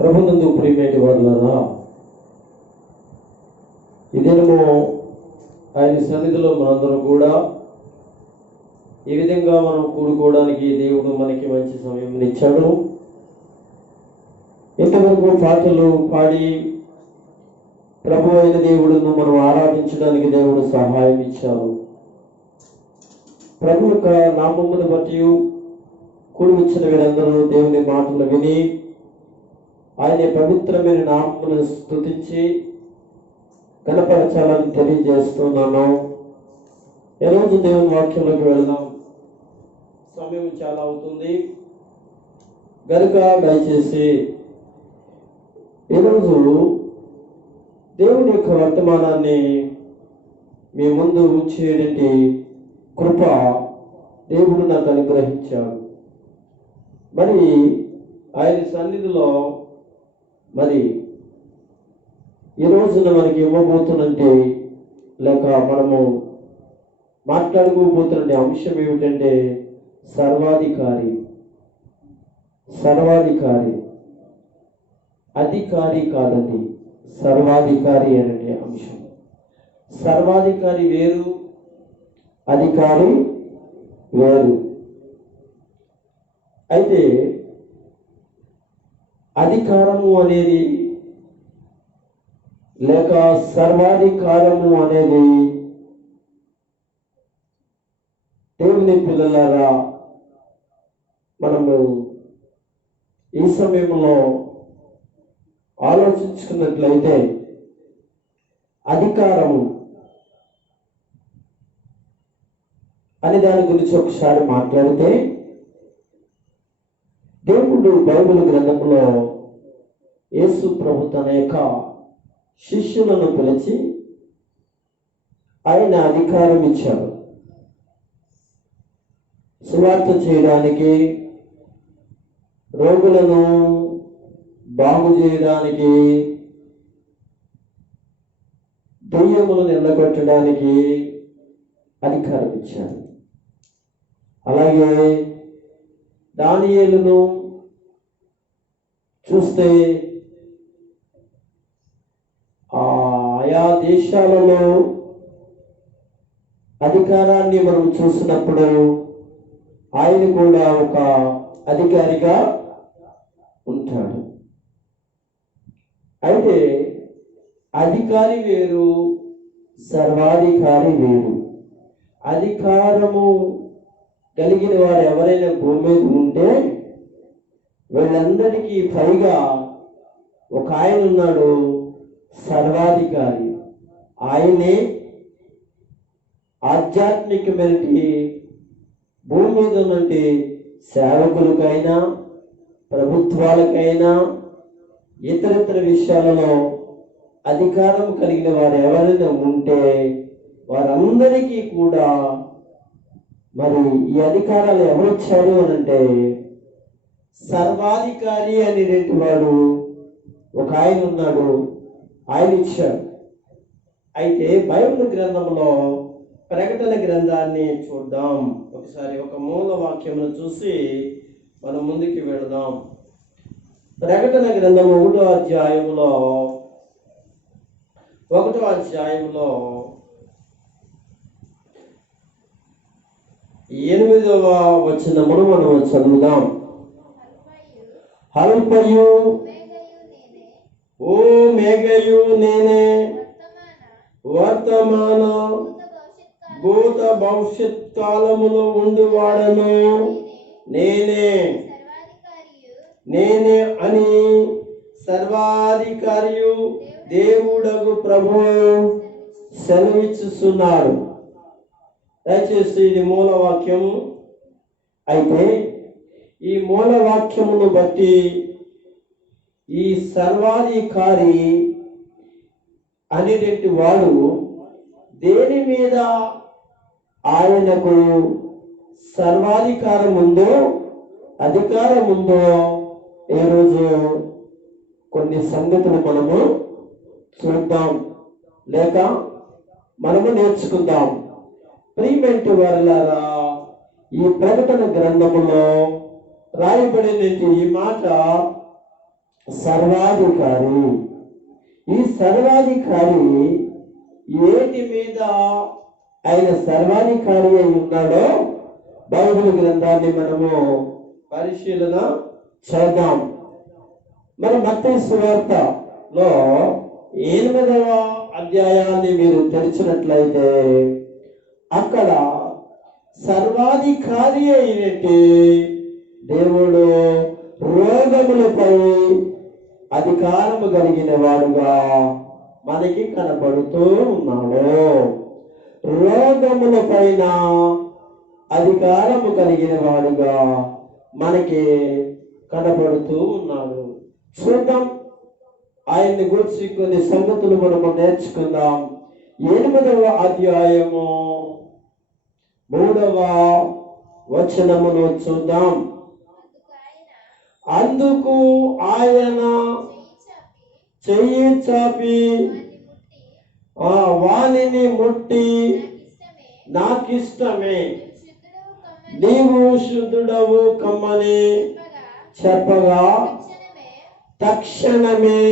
ప్రభునందు ప్రియమైన వారులారా, ఈ దినము ఆయన సన్నిధిలో మనందరం కూడా ఈ విధంగా మనం కూడుకోవడానికి దేవుడు మనకి మంచి సమయం ఇచ్చాడు. ఇంతవరకు పాటలు పాడి ప్రభు అయిన దేవుడును మనం ఆరాధించడానికి దేవుడు సహాయం ఇచ్చారు. ప్రభు యొక్క నామమును బట్టి కూడి వచ్చిన వీరందరూ దేవుని మాటలు విని ఆయన పవిత్రమైన నామమును స్తుతించి కనపరచాలని తెలియజేస్తున్నాను. ఈరోజు దేవుని వాక్యంలోకి వెళ్దాం. సమయం చాలా అవుతుంది గనుక దయచేసి ఈరోజు దేవుని యొక్క వర్తమానాన్ని మీ ముందు ఉంచేటువంటి కృప దేవుడు నాకు అనుగ్రహించాడు. మరి ఆయన సన్నిధిలో మరి ఈ రోజున మనకి ఇవ్వబోతున్నట్టే లేక మనము మాట్లాడుకోబోతున్న అంశం ఏమిటంటే సర్వాధికారి. సర్వాధికారి అధికారి కాదండి, సర్వాధికారి అనే అంశం. సర్వాధికారి వేరు, అధికారి వేరు. అయితే అధికారము అనేది లేక సర్వాధికారము అనేది దేవుని పిల్లలారా మనము ఈ సమయంలో ఆలోచించుకున్నట్లయితే అధికారము అనే దాని గురించి ఒకసారి మాట్లాడితే, దేవుడు బైబిల్ గ్రంథంలో యేసు ప్రభు తన యొక్క శిష్యులను పిలిచి ఆయన అధికారం ఇచ్చాడు. సువార్త చేయడానికి, రోగులను బాగు చేయడానికి, దెయ్యములను ఎల్లగొట్టడానికి అధికారం ఇచ్చాడు. అలాగే దానియేలును చూస్తే ఆయా దేశాలలో అధికారాన్ని మనం చూసినప్పుడు ఆయన కూడా ఒక అధికారిగా ఉంటాడు. అయితే అధికారి వేరు, సర్వాధికారి వేరు. అధికారము కలిగిన వారు ఎవరైనా భూమి మీద ఉంటే వీళ్ళందరికీ పైగా ఒక ఆయన ఉన్నాడు, సర్వాధికారి. ఆయనే ఆధ్యాత్మికమైన భూమి మీద ఉన్నటువంటి సేవకులకైనా, ప్రభుత్వాలకైనా, ఇతరితర విషయాలలో అధికారం కలిగిన వారు ఎవరైనా ఉంటే వారందరికీ కూడా మరి ఈ అధికారాలు ఎవరిచ్చారు అని అంటే సర్వాధికారి అనేటువంటి వాడు ఒక ఆయన ఉన్నాడు, ఆయన ఇచ్చాడు. అయితే బైబిల్ గ్రంథంలో ప్రకటన గ్రంథాన్ని చూద్దాం. ఒకసారి ఒక మూల వాక్యమును చూసి మనం ముందుకు వెళదాం. ప్రకటన గ్రంథం 1వ అధ్యాయంలో 8వ వచనమును మనం చదువుదాం. హల్పయు ఓ మేఘయు నేనే, వర్తమాన భూత భవిష్యత్ కాలములో ఉండువాడను నేనే అని సర్వాధికారియు దేవుడగు ప్రభువు సెలవిచ్చుచున్నాడు. దయచేసి ఇది మూలవాక్యము. అయితే ఈ మూలవాక్యమును బట్టి ఈ సర్వాధికారి అనేటువంటి వాడు దేని మీద ఆయనకు సర్వాధికారం ఉందో, అధికారం ఉందో ఈరోజు కొన్ని సంగతులు మనము చూద్దాం, లేక మనము నేర్చుకుందాం. ప్రియమైన వారలారా, ఈ ప్రకటన గ్రంథములో రాయబడిన ఈ మాట సర్వాధికారి. ఈ సర్వాధికారి ఏటి మీద ఆయన సర్వాధికారి అయి ఉన్నాడో బైబిల్ గ్రంథాన్ని మనము పరిశీలన చేద్దాం. మరి మత్తయి సువార్తలో 8వ అధ్యాయాన్ని మీరు తెరిచినట్లయితే అక్కడ సర్వాధికారి అయినట్టి దేవుడు రోగములపై అధికారము కలిగిన వాడుగా మనకి కనబడుతూ ఉన్నాడు. రోగముల పైన అధికారము కలిగిన వాడుగా మనకి కనబడుతూ ఉన్నాడు. చూద్దాం, ఆయన్ని గురించి కొన్ని సంగతులు మనము నేర్చుకుందాం. 8వ అధ్యాయము 3వ వచనమును చూద్దాం. అందుకు ఆయన చెయ్యి చాపి వానిని ముట్టి, నాకిష్టమే, నీవు శుద్ధుడవు కమ్మని చెప్పగా తక్షణమే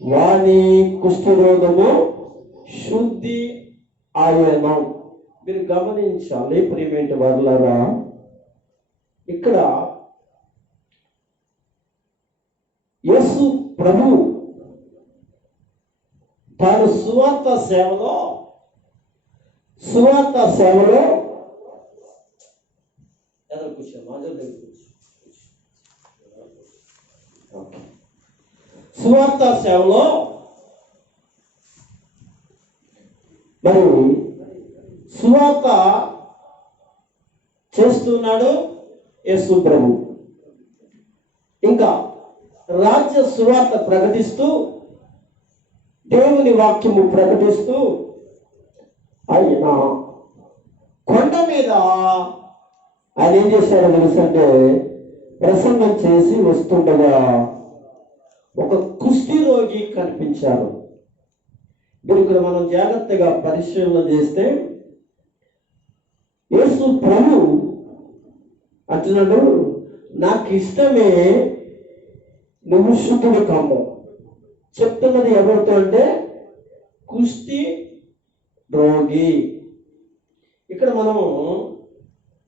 వాని కుష్ఠరోగము శుద్ధి ఆయను. మీరు గమనించాలి ప్రియమైన వారులారా, ఇక్కడ యేసు ప్రభు తాను సువార్త సేవలో సువార్త సేవలో మరి సువార్త చేస్తున్నాడు యేసు ప్రభు. ఇంకా రాజ్య సువార్త ప్రకటిస్తూ, దేవుని వాక్యము ప్రకటిస్తూ ఆయన కొండ మీద ఆయన ఏం చేశాడో తెలుసంటే, ప్రసంగం చేసి వస్తుండగా ఒక కుష్టి రోగి కనిపించారు. మీరు ఇక్కడ మనం జాగ్రత్తగా పరిశీలన చేస్తే యేసు ప్రభు అంటున్నాడు, నాకు ఇష్టమే, నువ్వు శుద్ధుడు కమ్ము. చెప్తున్నది ఎవరితో అంటే కుష్టి రోగి. ఇక్కడ మనము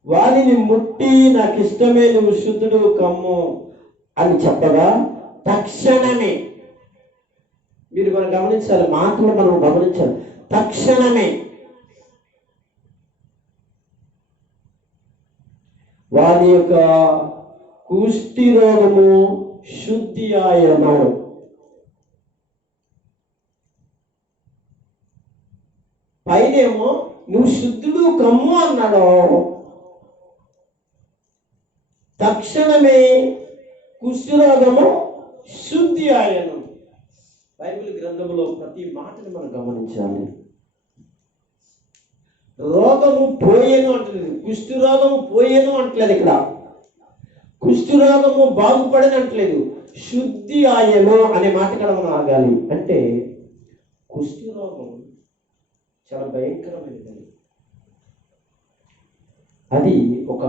వారిని ముట్టి, నాకు ఇష్టమే, నువ్వు శుద్ధుడు కమ్ము అని చెప్పగా తక్షణమే, మీరు మనం గమనించాలి, మాటలు మనం గమనించాలి, తక్షణమే వారి యొక్క కుష్టి రోగము శుద్ధి ఆయను. పైనేమో నువ్వు శుద్ధుడు కమ్ము అన్నాడు, తక్షణమే కుష్ఠరోగము శుద్ధి ఆయను. బైబిల్ గ్రంథంలో ప్రతి మాటని మనం గమనించాలి. రోగము పోయేను అంటలేదు, కుష్ఠరోగము పోయేను అంటలేదు. ఇక్కడ కుష్ఠరోగము బాగుపడని అంటలేదు, శుద్ధి ఆయను అనే మాట ఇక్కడ మనం ఆగాలి. అంటే కుష్ఠరోగం చాలా భయంకరమైనది. అది ఒక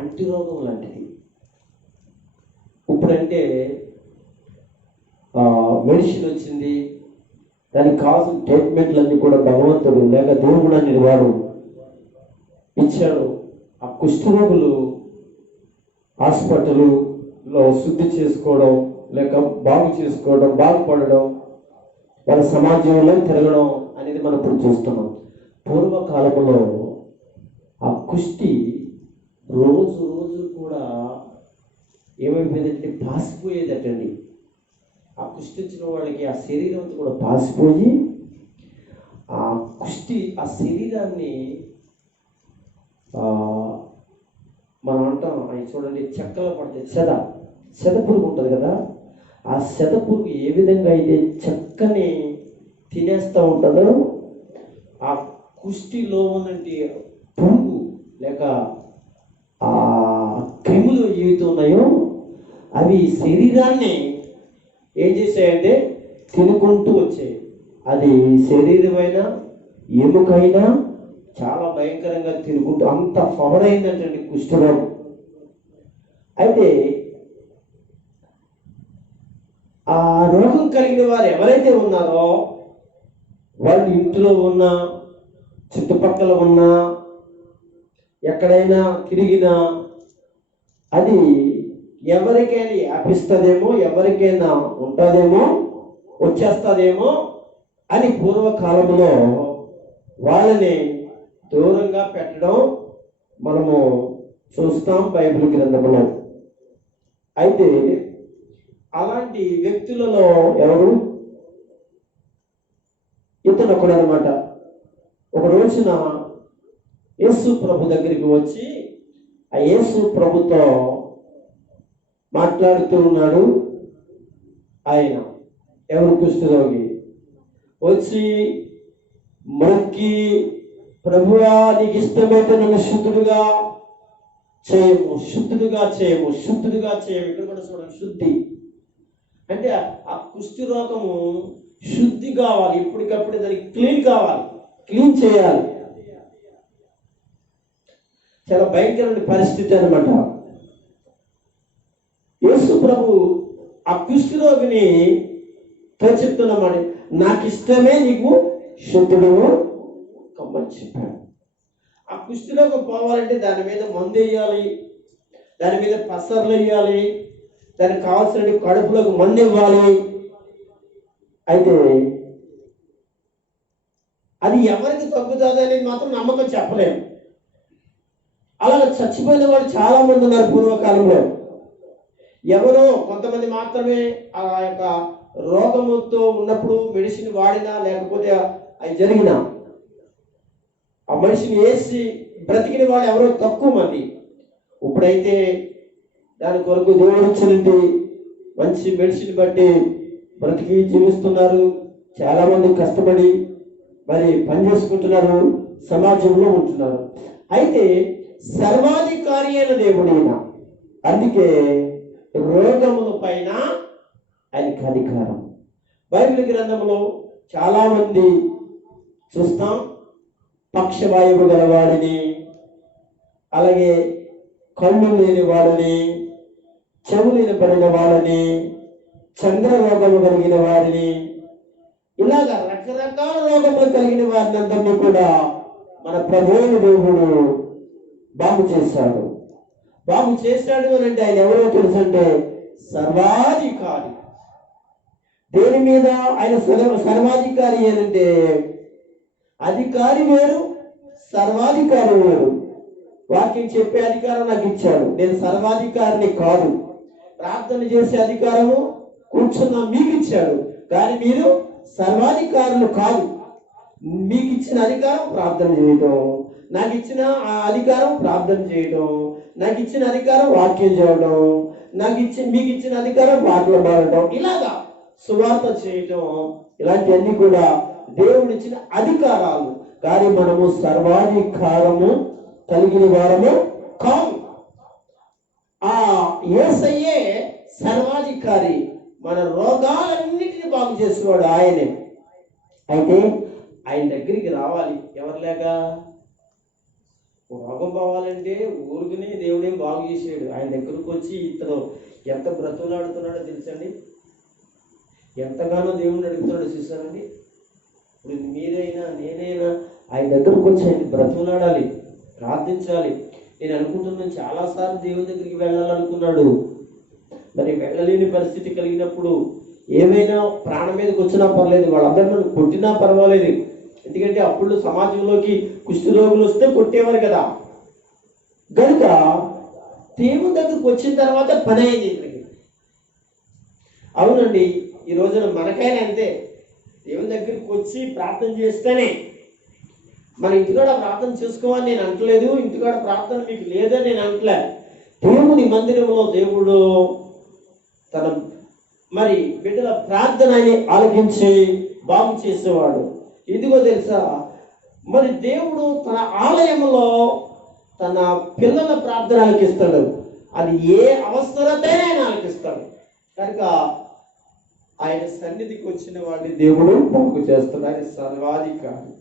అంటురోగం లాంటిది. ఇప్పుడంటే మెడిసిన్ వచ్చింది, దానికి కావాల్సిన ట్రీట్మెంట్లన్నీ కూడా భగవంతుడు లేక దేవుడు అనేది వాడు ఇచ్చాడు. ఆ కుష్ఠరోగులు హాస్పిటల్లో శుద్ధి చేసుకోవడం, లేక బాగు చేసుకోవడం, బాగుపడడం, వాళ్ళ సమాజంలో తిరగడం అనేది మనం ఇప్పుడు చూస్తున్నాం. పూర్వకాలంలో ఆ కుష్టి రోజు రోజు కూడా ఏమైపోయేదంటే పాసిపోయేదటండి. ఆ కుష్టి వచ్చిన వాళ్ళకి ఆ శరీరం అంతా కూడా పాసిపోయి, ఆ కుష్టి ఆ శరీరాన్ని మనం అంటాం, అవి చూడండి చెక్కలు పడతాయి, చెద పురుగు ఉంటుంది కదా, ఆ చెద పురుగు ఏ విధంగా అయితే చెక్కని తినేస్తూ ఉంటుందో, ఆ కుష్టిలో ఉన్నటువంటి పురుగు లేక ఆ క్రిములు ఏవైతే ఉన్నాయో అవి శరీరాన్ని ఏం చేసాయంటే తినుకుంటూ వచ్చాయి. అది శరీరమైనా ఎముకైనా చాలా భయంకరంగా తిరుగుతూ అంత పవర్ అయిందంటండి కుష్ఠరోగం. అయితే ఆ రోగం కలిగిన వారు ఎవరైతే ఉన్నారో వాళ్ళు ఇంట్లో ఉన్నా, చుట్టుపక్కల ఉన్నా, ఎక్కడైనా తిరిగినా అది ఎవరికైనా వ్యాపిస్తుందేమో, ఎవరికైనా ఉంటుందేమో, వచ్చేస్తుందేమో అని పూర్వకాలంలో వాళ్ళని దూరంగా పెట్టడం మనము చూస్తాం బైబిల్ గ్రంథంలో. అయితే అలాంటి వ్యక్తులలో ఎవరు? ఇతను ఒకడు అనమాట. ఒక రోజున యేసు ప్రభు దగ్గరికి వచ్చి ఆ యేసు ప్రభుతో మాట్లాడుతూ ఉన్నాడు. ఆయన ఎవరు? కుష్ఠరోగి. వచ్చి మొక్కి, ప్రభువా నీకు ఇష్టమైతే నన్ను శుద్ధుడుగా చేయము, శుద్ధుడుగా చేయము, శుద్ధుడుగా చేయము. ఇక్కడ కూడా చూడండి, శుద్ధి అంటే ఆ కుష్టి రోగము శుద్ధి కావాలి, ఇప్పటికప్పుడు దానికి క్లీన్ కావాలి, క్లీన్ చేయాలి. చాలా భయంకరమైన పరిస్థితి అనమాట. యేసు ప్రభు ఆ కుష్టి రోగిని చెప్తున్నామాట, నాకు ఇష్టమే నీకు శుద్ధుడు కమ్మని చెప్పాడు. ఆ కుష్టిలోకి పోవాలంటే దాని మీద మందు వేయాలి, దాని మీద పసర్లు వేయాలి, దానికి కావాల్సిన కడుపులోకి మందు ఇవ్వాలి. అయితే అది ఎవరికి తగ్గుతుంది అనేది మాత్రం నమ్మకం చెప్పలేము. అలాగే చచ్చిపోయిన వాళ్ళు చాలా మంది ఉన్నారు పూర్వకాలంలో. ఎవరో కొంతమంది మాత్రమే ఆ యొక్క రోగముతో ఉన్నప్పుడు మెడిసిన్ వాడినా, లేకపోతే అది జరిగిన ఆ మనిషిని వేసి బ్రతికిన వాళ్ళు ఎవరో తక్కువ మంది. ఇప్పుడైతే దాని కొరకు దేవుడు ఇచ్చినట్టు మంచి మెడిసిన్ బట్టి బ్రతికి జీవిస్తున్నారు. చాలా మంది కష్టపడి మరి పని చేసుకుంటున్నారు, సమాజంలో ఉంటున్నారు. అయితే సర్వాధికారి అయిన దేవుడైన, అందుకే రోగముల పైన ఆయనకి అధికారం. బైబిల్ గ్రంథంలో చాలా మంది చూస్తాం, పక్షవాయువు గలవాడిని, అలాగే కళ్ళు లేని వాడిని, చెవులు వినపడిన వాడిని, చంద్ర రోగము కలిగిన వారిని, ఇలాగ రకరకాల రోగములు కలిగిన వారిని అందరినీ కూడా మన ప్రభువైన దేవుడు బాగు చేశాడు. బాగు చేశాడు అని అంటే ఆయన ఎవరో తెలుసంటే సర్వాధికారి. దేని మీద ఆయన సర్వాధికారి ఏనంటే, అధికారి వేరు, సర్వాధికారి వేరు. వాక్యం చెప్పే అధికారం నాకు ఇచ్చాడు, నేను సర్వాధికారిని కాదు. ప్రార్థన చేసే అధికారము కూర్చున్న మీకు ఇచ్చాడు, కానీ మీరు సర్వాధికారులు కాదు. మీకు ఇచ్చిన అధికారం ప్రార్థన చేయటం, నాకు ఇచ్చిన ఆ అధికారం ప్రార్థన చేయటం, నాకు ఇచ్చిన అధికారం వాక్యం చేయడం, మీకు ఇచ్చిన అధికారం పాటలు పాడటం, ఇలాగా సువార్త చేయటం, ఇలాంటివన్నీ కూడా దేవుడిచ్చిన అధికారాలు. కానీ మనము సర్వాధికారము కలిగిన వారము కాదు. ఆ యేసయ్యే సర్వాధికారి, మన రోగాలన్నిటిని బాగు చేసేవాడు ఆయనే. అయితే ఆయన దగ్గరికి రావాలి ఎవరు లేక. రోగం పోవాలంటే ఊరికనే దేవుడేం బాగు చేసాడు. ఆయన దగ్గరకు వచ్చి ఇతను ఎంత బ్రతులాడుతున్నాడో తెలుసండి, ఎంతగానో దేవుడిని అడుగుతున్నాడో చూసానండి. ఇప్పుడు మీరైనా నేనైనా ఆయన దగ్గరకు వచ్చి ఆయన బ్రతులాడాలి, ప్రార్థించాలి. నేను అనుకుంటున్నాను, చాలాసార్లు దేవుని దగ్గరికి వెళ్ళాలనుకున్నాడు, మరి వెళ్ళలేని పరిస్థితి కలిగినప్పుడు ఏమైనా ప్రాణం మీదకి వచ్చినా పర్లేదు, వాళ్ళందరూ నన్ను కొట్టినా పర్వాలేదు. ఎందుకంటే అప్పుడు సమాజంలోకి కుష్ఠరోగులు వస్తే కొట్టేవారు కదా. కనుక దేవుని దగ్గరకు వచ్చిన తర్వాత పని అయింది. అవునండి, ఈ రోజున మనకైనా అంతే. దేవుని దగ్గరికి వచ్చి ప్రార్థన చేస్తేనే, మన ఇంటికాడ ప్రార్థన చేసుకోవాలని నేను అంటలేదు, ఇంటికాడ ప్రార్థన మీకు లేదని నేను అంటలే. దేవుని మందిరంలో దేవుడు తన మరి బిడ్డల ప్రార్థనని ఆలకించి బాగు చేసేవాడు. ఇదిగో తెలుసా, మరి దేవుడు తన ఆలయంలో తన పిల్లల ప్రార్థన ఆలకిస్తాడు. అది ఏ అవసరతైనా ఆయన ఆలకిస్తాడు. కనుక ఆయన సన్నిధికి వచ్చిన వాడిని దేవుడు బాగు చేస్తాడు. ఆయన సర్వాధికారి.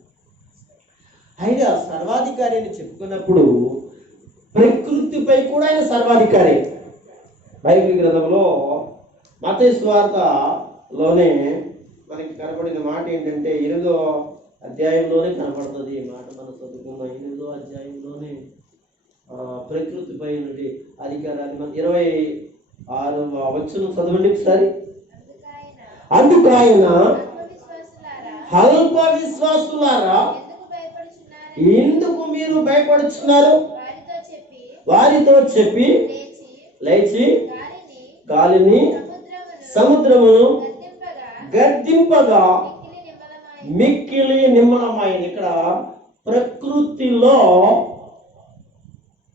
ఆయన సర్వాధికారి అని చెప్పుకున్నప్పుడు ప్రకృతిపై కూడా ఆయన సర్వాధికారి. బైబిల్ గ్రంథంలో మత్తయి సువార్తలోనే మనకి కనబడిన మాట ఏంటంటే 8వ అధ్యాయంలోనే కనబడుతుంది ఈ మాట. మనం చదువుకున్న 8వ అధ్యాయంలోనే ప్రకృతిపై నుండి అధికారాన్ని మన 26వ వచనం చదవండి ఒకసారి. అందుకు ఆయన అల్ప విశ్వాసులారా ఎందుకు మీరు భయపడుచున్నారు? వారితో చెప్పి లేచి గాలిని సముద్రమును గద్దింపగా మిక్కిలి నిమ్మలమైంది. ఇక్కడ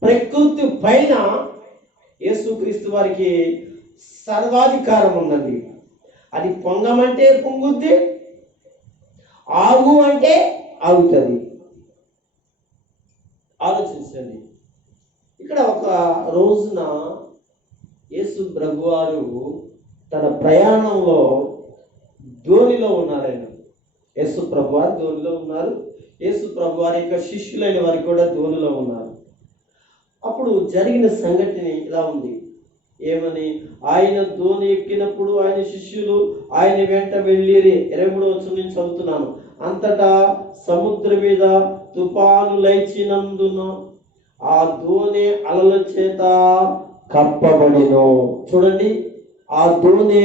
ప్రకృతి పైన యేసుక్రీస్తు వారికి సర్వాధికారం ఉందండి. అది పొంగమంటే పొంగుద్ది, ఆగు అంటే ఆగుతుంది. ఆలోచించండి. ఇక్కడ ఒక రోజున యేసు ప్రభువారు తన ప్రయాణంలో ధోనిలో ఉన్నారు. ఆయన యేసు ప్రభువారు ధోనిలో ఉన్నారు. యేసు ప్రభువారి యొక్క శిష్యులైన వారు కూడా ధోనిలో ఉన్నారు. అప్పుడు జరిగిన సంఘటన ఇలా ఉంది. ఏమని? ఆయన ధోని ఎక్కినప్పుడు ఆయన శిష్యులు ఆయన వెంట వెళ్ళిరి. 23వ వచనం నుంచి చదువుతున్నాను. అంతటా సముద్రం మీద తుఫాను లేచినందున ఆ ధోని అలల చేత కప్పబడిను. చూడండి, ఆ ధోని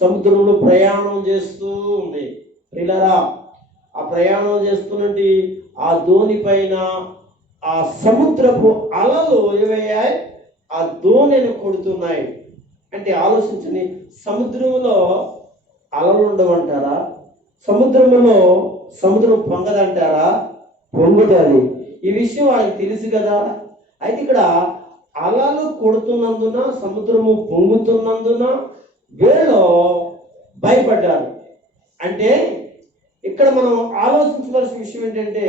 సముద్రంలో ప్రయాణం చేస్తూ ఉంది. ప్రియులారా, ఆ ప్రయాణం చేస్తున్నట్టు ఆ ధోని పైన ఆ సముద్రపు అలలు ఏవయ్యాయి? ఆ ధోనిని కొడుతున్నాయి. అంటే ఆలోచించండి, సముద్రంలో అలలు ఉండవంటారా? సముద్రం పొంగదంటారా? పొంగుతుంది. ఈ విషయం వాళ్ళకి తెలుసు కదా. అయితే ఇక్కడ అలలు కొడుతున్నందున, సముద్రము పొంగుతున్నందున వీళ్ళు భయపడ్డారు. అంటే ఇక్కడ మనం ఆలోచించవలసిన విషయం ఏంటంటే,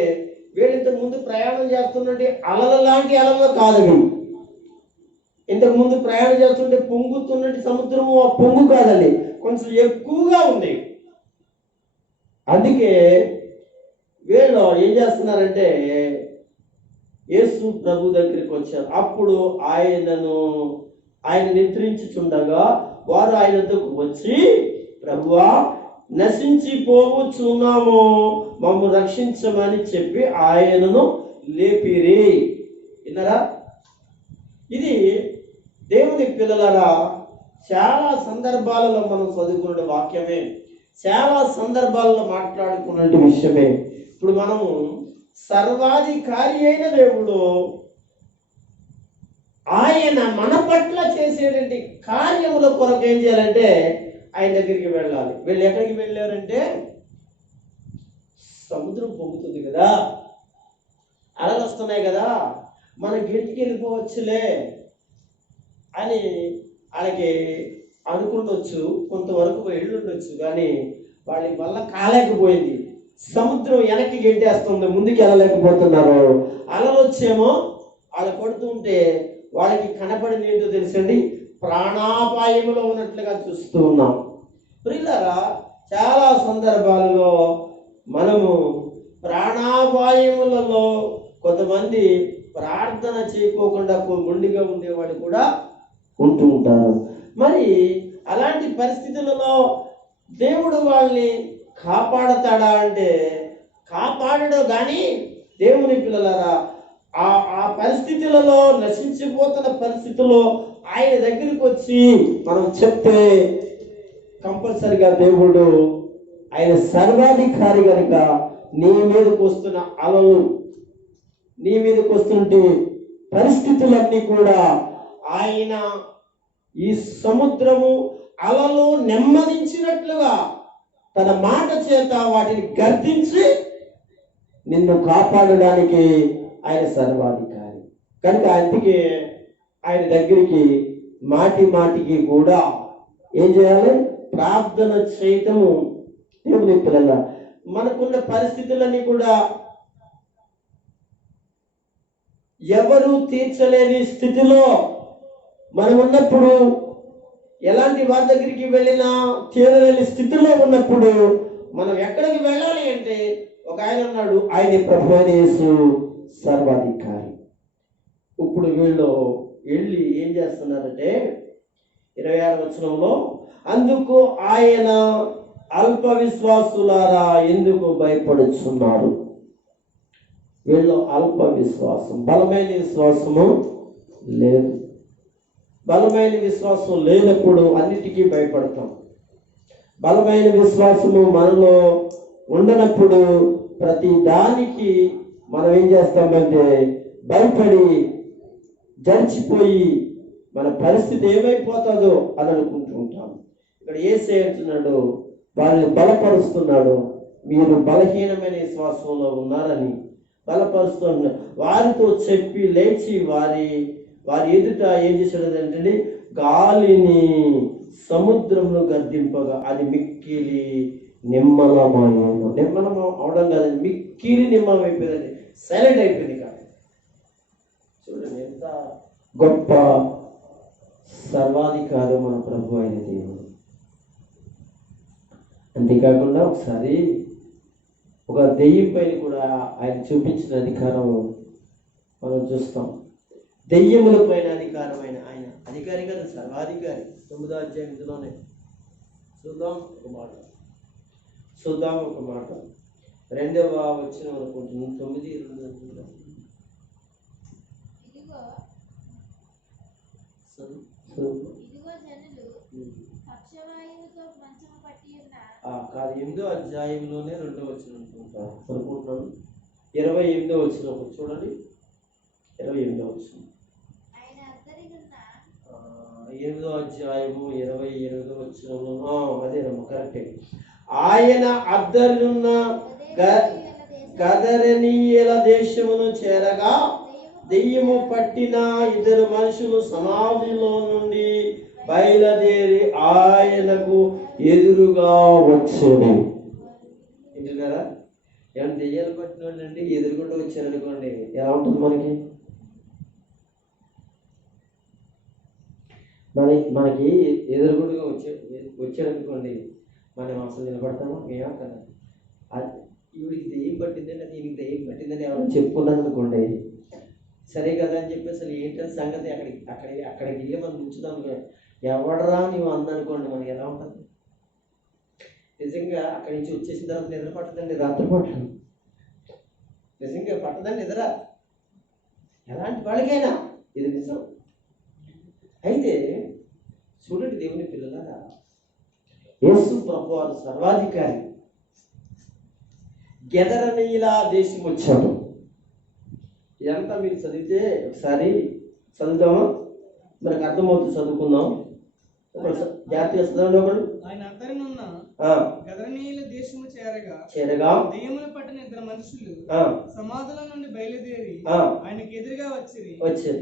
వీళ్ళు ఇంతకు ముందు ప్రయాణం చేస్తున్నట్టు అలల లాంటి అలలు కాదు. ఇంతకు ముందు ప్రయాణం చేస్తుంటే పొంగుతున్నట్టు సముద్రము ఆ పొంగు కాదండి, కొంచెం ఎక్కువగా ఉంది. అందుకే వీళ్ళు ఏం చేస్తున్నారంటే యేసు ప్రభు దగ్గరికి వచ్చారు. అప్పుడు ఆయన నిద్రించుచుండగా వారు ఆయన వద్దకు వచ్చి, ప్రభువా, నశించిపోవచ్చున్నాము, మమ్ము రక్షించమని చెప్పి ఆయనను లేపిరి. విన్నారా? ఇది దేవుని పిల్లలారా చాలా సందర్భాలలో మనం చదువుకున్న వాక్యమే, చాలా సందర్భాలలో మాట్లాడుకున్న విషయమే. ఇప్పుడు మనము సర్వాధికారి అయిన దేవుడు ఆయన మన పట్ల చేసేటువంటి కార్యముల కొరకు ఏం చేయాలంటే ఆయన దగ్గరికి వెళ్ళాలి. వీళ్ళు ఎక్కడికి వెళ్ళారంటే, సముద్రం పొంగుతుంది కదా, అలలు వస్తున్నాయి కదా, మన గిటికి వెళ్ళిపోవచ్చులే అని వాళ్ళకి అనుకుండొచ్చు, కొంతవరకు వెళ్ళుండొచ్చు. కానీ వాళ్ళ వల్ల కాలేకపోయింది. సముద్రం వెనక్కి గెంటేస్తుంది, ముందుకు వెళ్ళలేకపోతున్నారు. అలలు వచ్చేమో వాళ్ళు కొడుతుంటే వాళ్ళకి కనపడింది ఏంటో తెలుసండి, ప్రాణాపాయములో ఉన్నట్లుగా చూస్తూ ఉన్నాం. ప్రియులారా, చాలా సందర్భాలలో మనము ప్రాణాపాయములలో కొంతమంది ప్రార్థన చేయకోకుండా మొండిగా ఉండేవాళ్ళు కూడా ఉంటూ ఉంటారు. మరి అలాంటి పరిస్థితులలో దేవుడు వాళ్ళని కాపాడతాడా అంటే కాపాడడు. కానీ దేవుని పిల్లలారా, ఆ పరిస్థితులలో, నశించిపోతున్న పరిస్థితుల్లో ఆయన దగ్గరికి వచ్చి మనం చెప్తే కంపల్సరిగా దేవుడు, ఆయన సర్వాధికారి కనుక నీ మీదకి వస్తున్న అలలు, నీ మీదకి వస్తుంటే పరిస్థితులన్నీ కూడా ఆయన ఈ సముద్రము అలలు నెమ్మదించినట్లుగా తన మాట చేత వాటిని గర్దించి నిన్ను కాపాడడానికి ఆయన సర్వాధికారి కనుక అందుకే ఆయన దగ్గరికి మాటికి కూడా ఏం చేయాలి? ప్రార్థన చేయటము. దేవుని పిల్లల, మనకున్న పరిస్థితులన్నీ కూడా ఎవరు తీర్చలేని స్థితిలో మనం ఉన్నప్పుడు, ఎలాంటి వారి దగ్గరికి వెళ్ళినా తీరలేని స్థితిలో ఉన్నప్పుడు మనం ఎక్కడికి వెళ్ళాలి అంటే, ఒక ఆయన అన్నాడు, ఆయన ప్రభువైన యేసు సర్వాధికారి. ఇప్పుడు వీళ్ళు వెళ్ళి ఏం చేస్తున్నారంటే, 26వ వచనంలో, అందుకు ఆయన, అల్ప విశ్వాసులారా ఎందుకు భయపడుచున్నారు? వీళ్ళు అల్ప విశ్వాసం, బలమైన విశ్వాసము లేదు. బలమైన విశ్వాసం లేనప్పుడు అన్నిటికీ భయపడతాం. బలమైన విశ్వాసము మనలో ఉండనప్పుడు ప్రతి దానికి మనం ఏం చేస్తామంటే భయపడి జడిచిపోయి మన పరిస్థితి ఏమైపోతుందో అని అనుకుంటూ ఉంటాం. ఇక్కడ యేసయ్య అంటున్నాడు, వాళ్ళని బలపరుస్తున్నాడు. మీరు బలహీనమైన విశ్వాసంలో ఉన్నారని బలపరుస్తున్నాడు. వారితో చెప్పి లేచి వారి ఎదుట ఏం చేశాడు అంటే, గాలిని సముద్రంలో గద్దింపగా అది మిక్కిలి నిమ్మలమయ్యాను. నిమ్మలం అవడం కాదండి, మిక్కిలి నిమ్మలం అయిపోయిందండి, సైలెంట్ అయిపోయింది. కాదు చూడండి, ఎంత గొప్ప సర్వాధికారం మన ప్రభు అయిన దేవుడు. అంతేకాకుండా ఒకసారి ఒక దెయ్యం పైన కూడా ఆయన చూపించిన అధికారం మనం చూస్తాం. దెయ్యముల పైన అధికారమైన ఆయన అధికారి కదా, సర్వాధికారి. 9వ అధ్యాయం ఇందులోనే చూద్దాం ఒక మాట. 2వ వచనం అనుకుంటున్నాం. 9:2 కాదు, 8వ అధ్యాయంలోనే 2వ వచనం అనుకుంటున్నాను. 28వ వచనం చూడండి. 28వ వచనం, 8వ అధ్యాయము 28వ వచనంలో అదేనమ్మా, కరెక్టే. ఆయన అద్దరున్న గదరనీయుల దేశమును చేరగా దెయ్యము పట్టిన 2 మనుషులు సమాధిలో నుండి బయలుదేరి ఆయనకు ఎదురుగా వచ్చాడు. ఇంటున్నారా? ఏమన్నా దెయ్యాలు పట్టిన వాళ్ళండి ఎదురుకుండా వచ్చారు అనుకోండి, ఎలా ఉంటుంది మనకి? మనకి ఎదురుగుండుగా వచ్చాడనుకోండి, మనం అసలు నిలబడతామా? ఏమో కదా. ఈవిడికి దెయ్యం పట్టిందండి, దీనికి దెయ్యం పట్టిందని ఎవరైనా చెప్పుకున్నాను అనుకోండి, సరే కదా అని చెప్పి అసలు ఏంటని సంగతి అక్కడికి వెళ్ళి మనం ఉంచుదాం. ఎవడరా నీవు అందనుకోండి, మనకి ఎలా ఉంటుంది? నిజంగా అక్కడి నుంచి వచ్చేసిన తర్వాత నిద్ర పట్టదండి, రాత్రిపూట నిజంగా పట్టదండి నిద్ర, ఎలాంటి వాళ్ళకైనా ఇది నిజం. అయితే చూడండి దేవుని పిల్లలారా, యేసు ప్రభువారు సర్వాధికారి. గెదరనీయుల దేశం వచ్చాడు. ఇదంతా మీరు చదివితే ఒకసారి చదువుదామా? మనకు అర్థమవుతుంది, చదువుకుందాం. జాతీయ చదవండి ఒకడు. ఆయన అద్దరినున్న గదరనీయుల దేశము చేరగా దెయ్యములు పట్టిన 2 మనుషులు సమాధుల నుండి బయలుదేరి ఆయనకి ఎదురుగా వచ్చి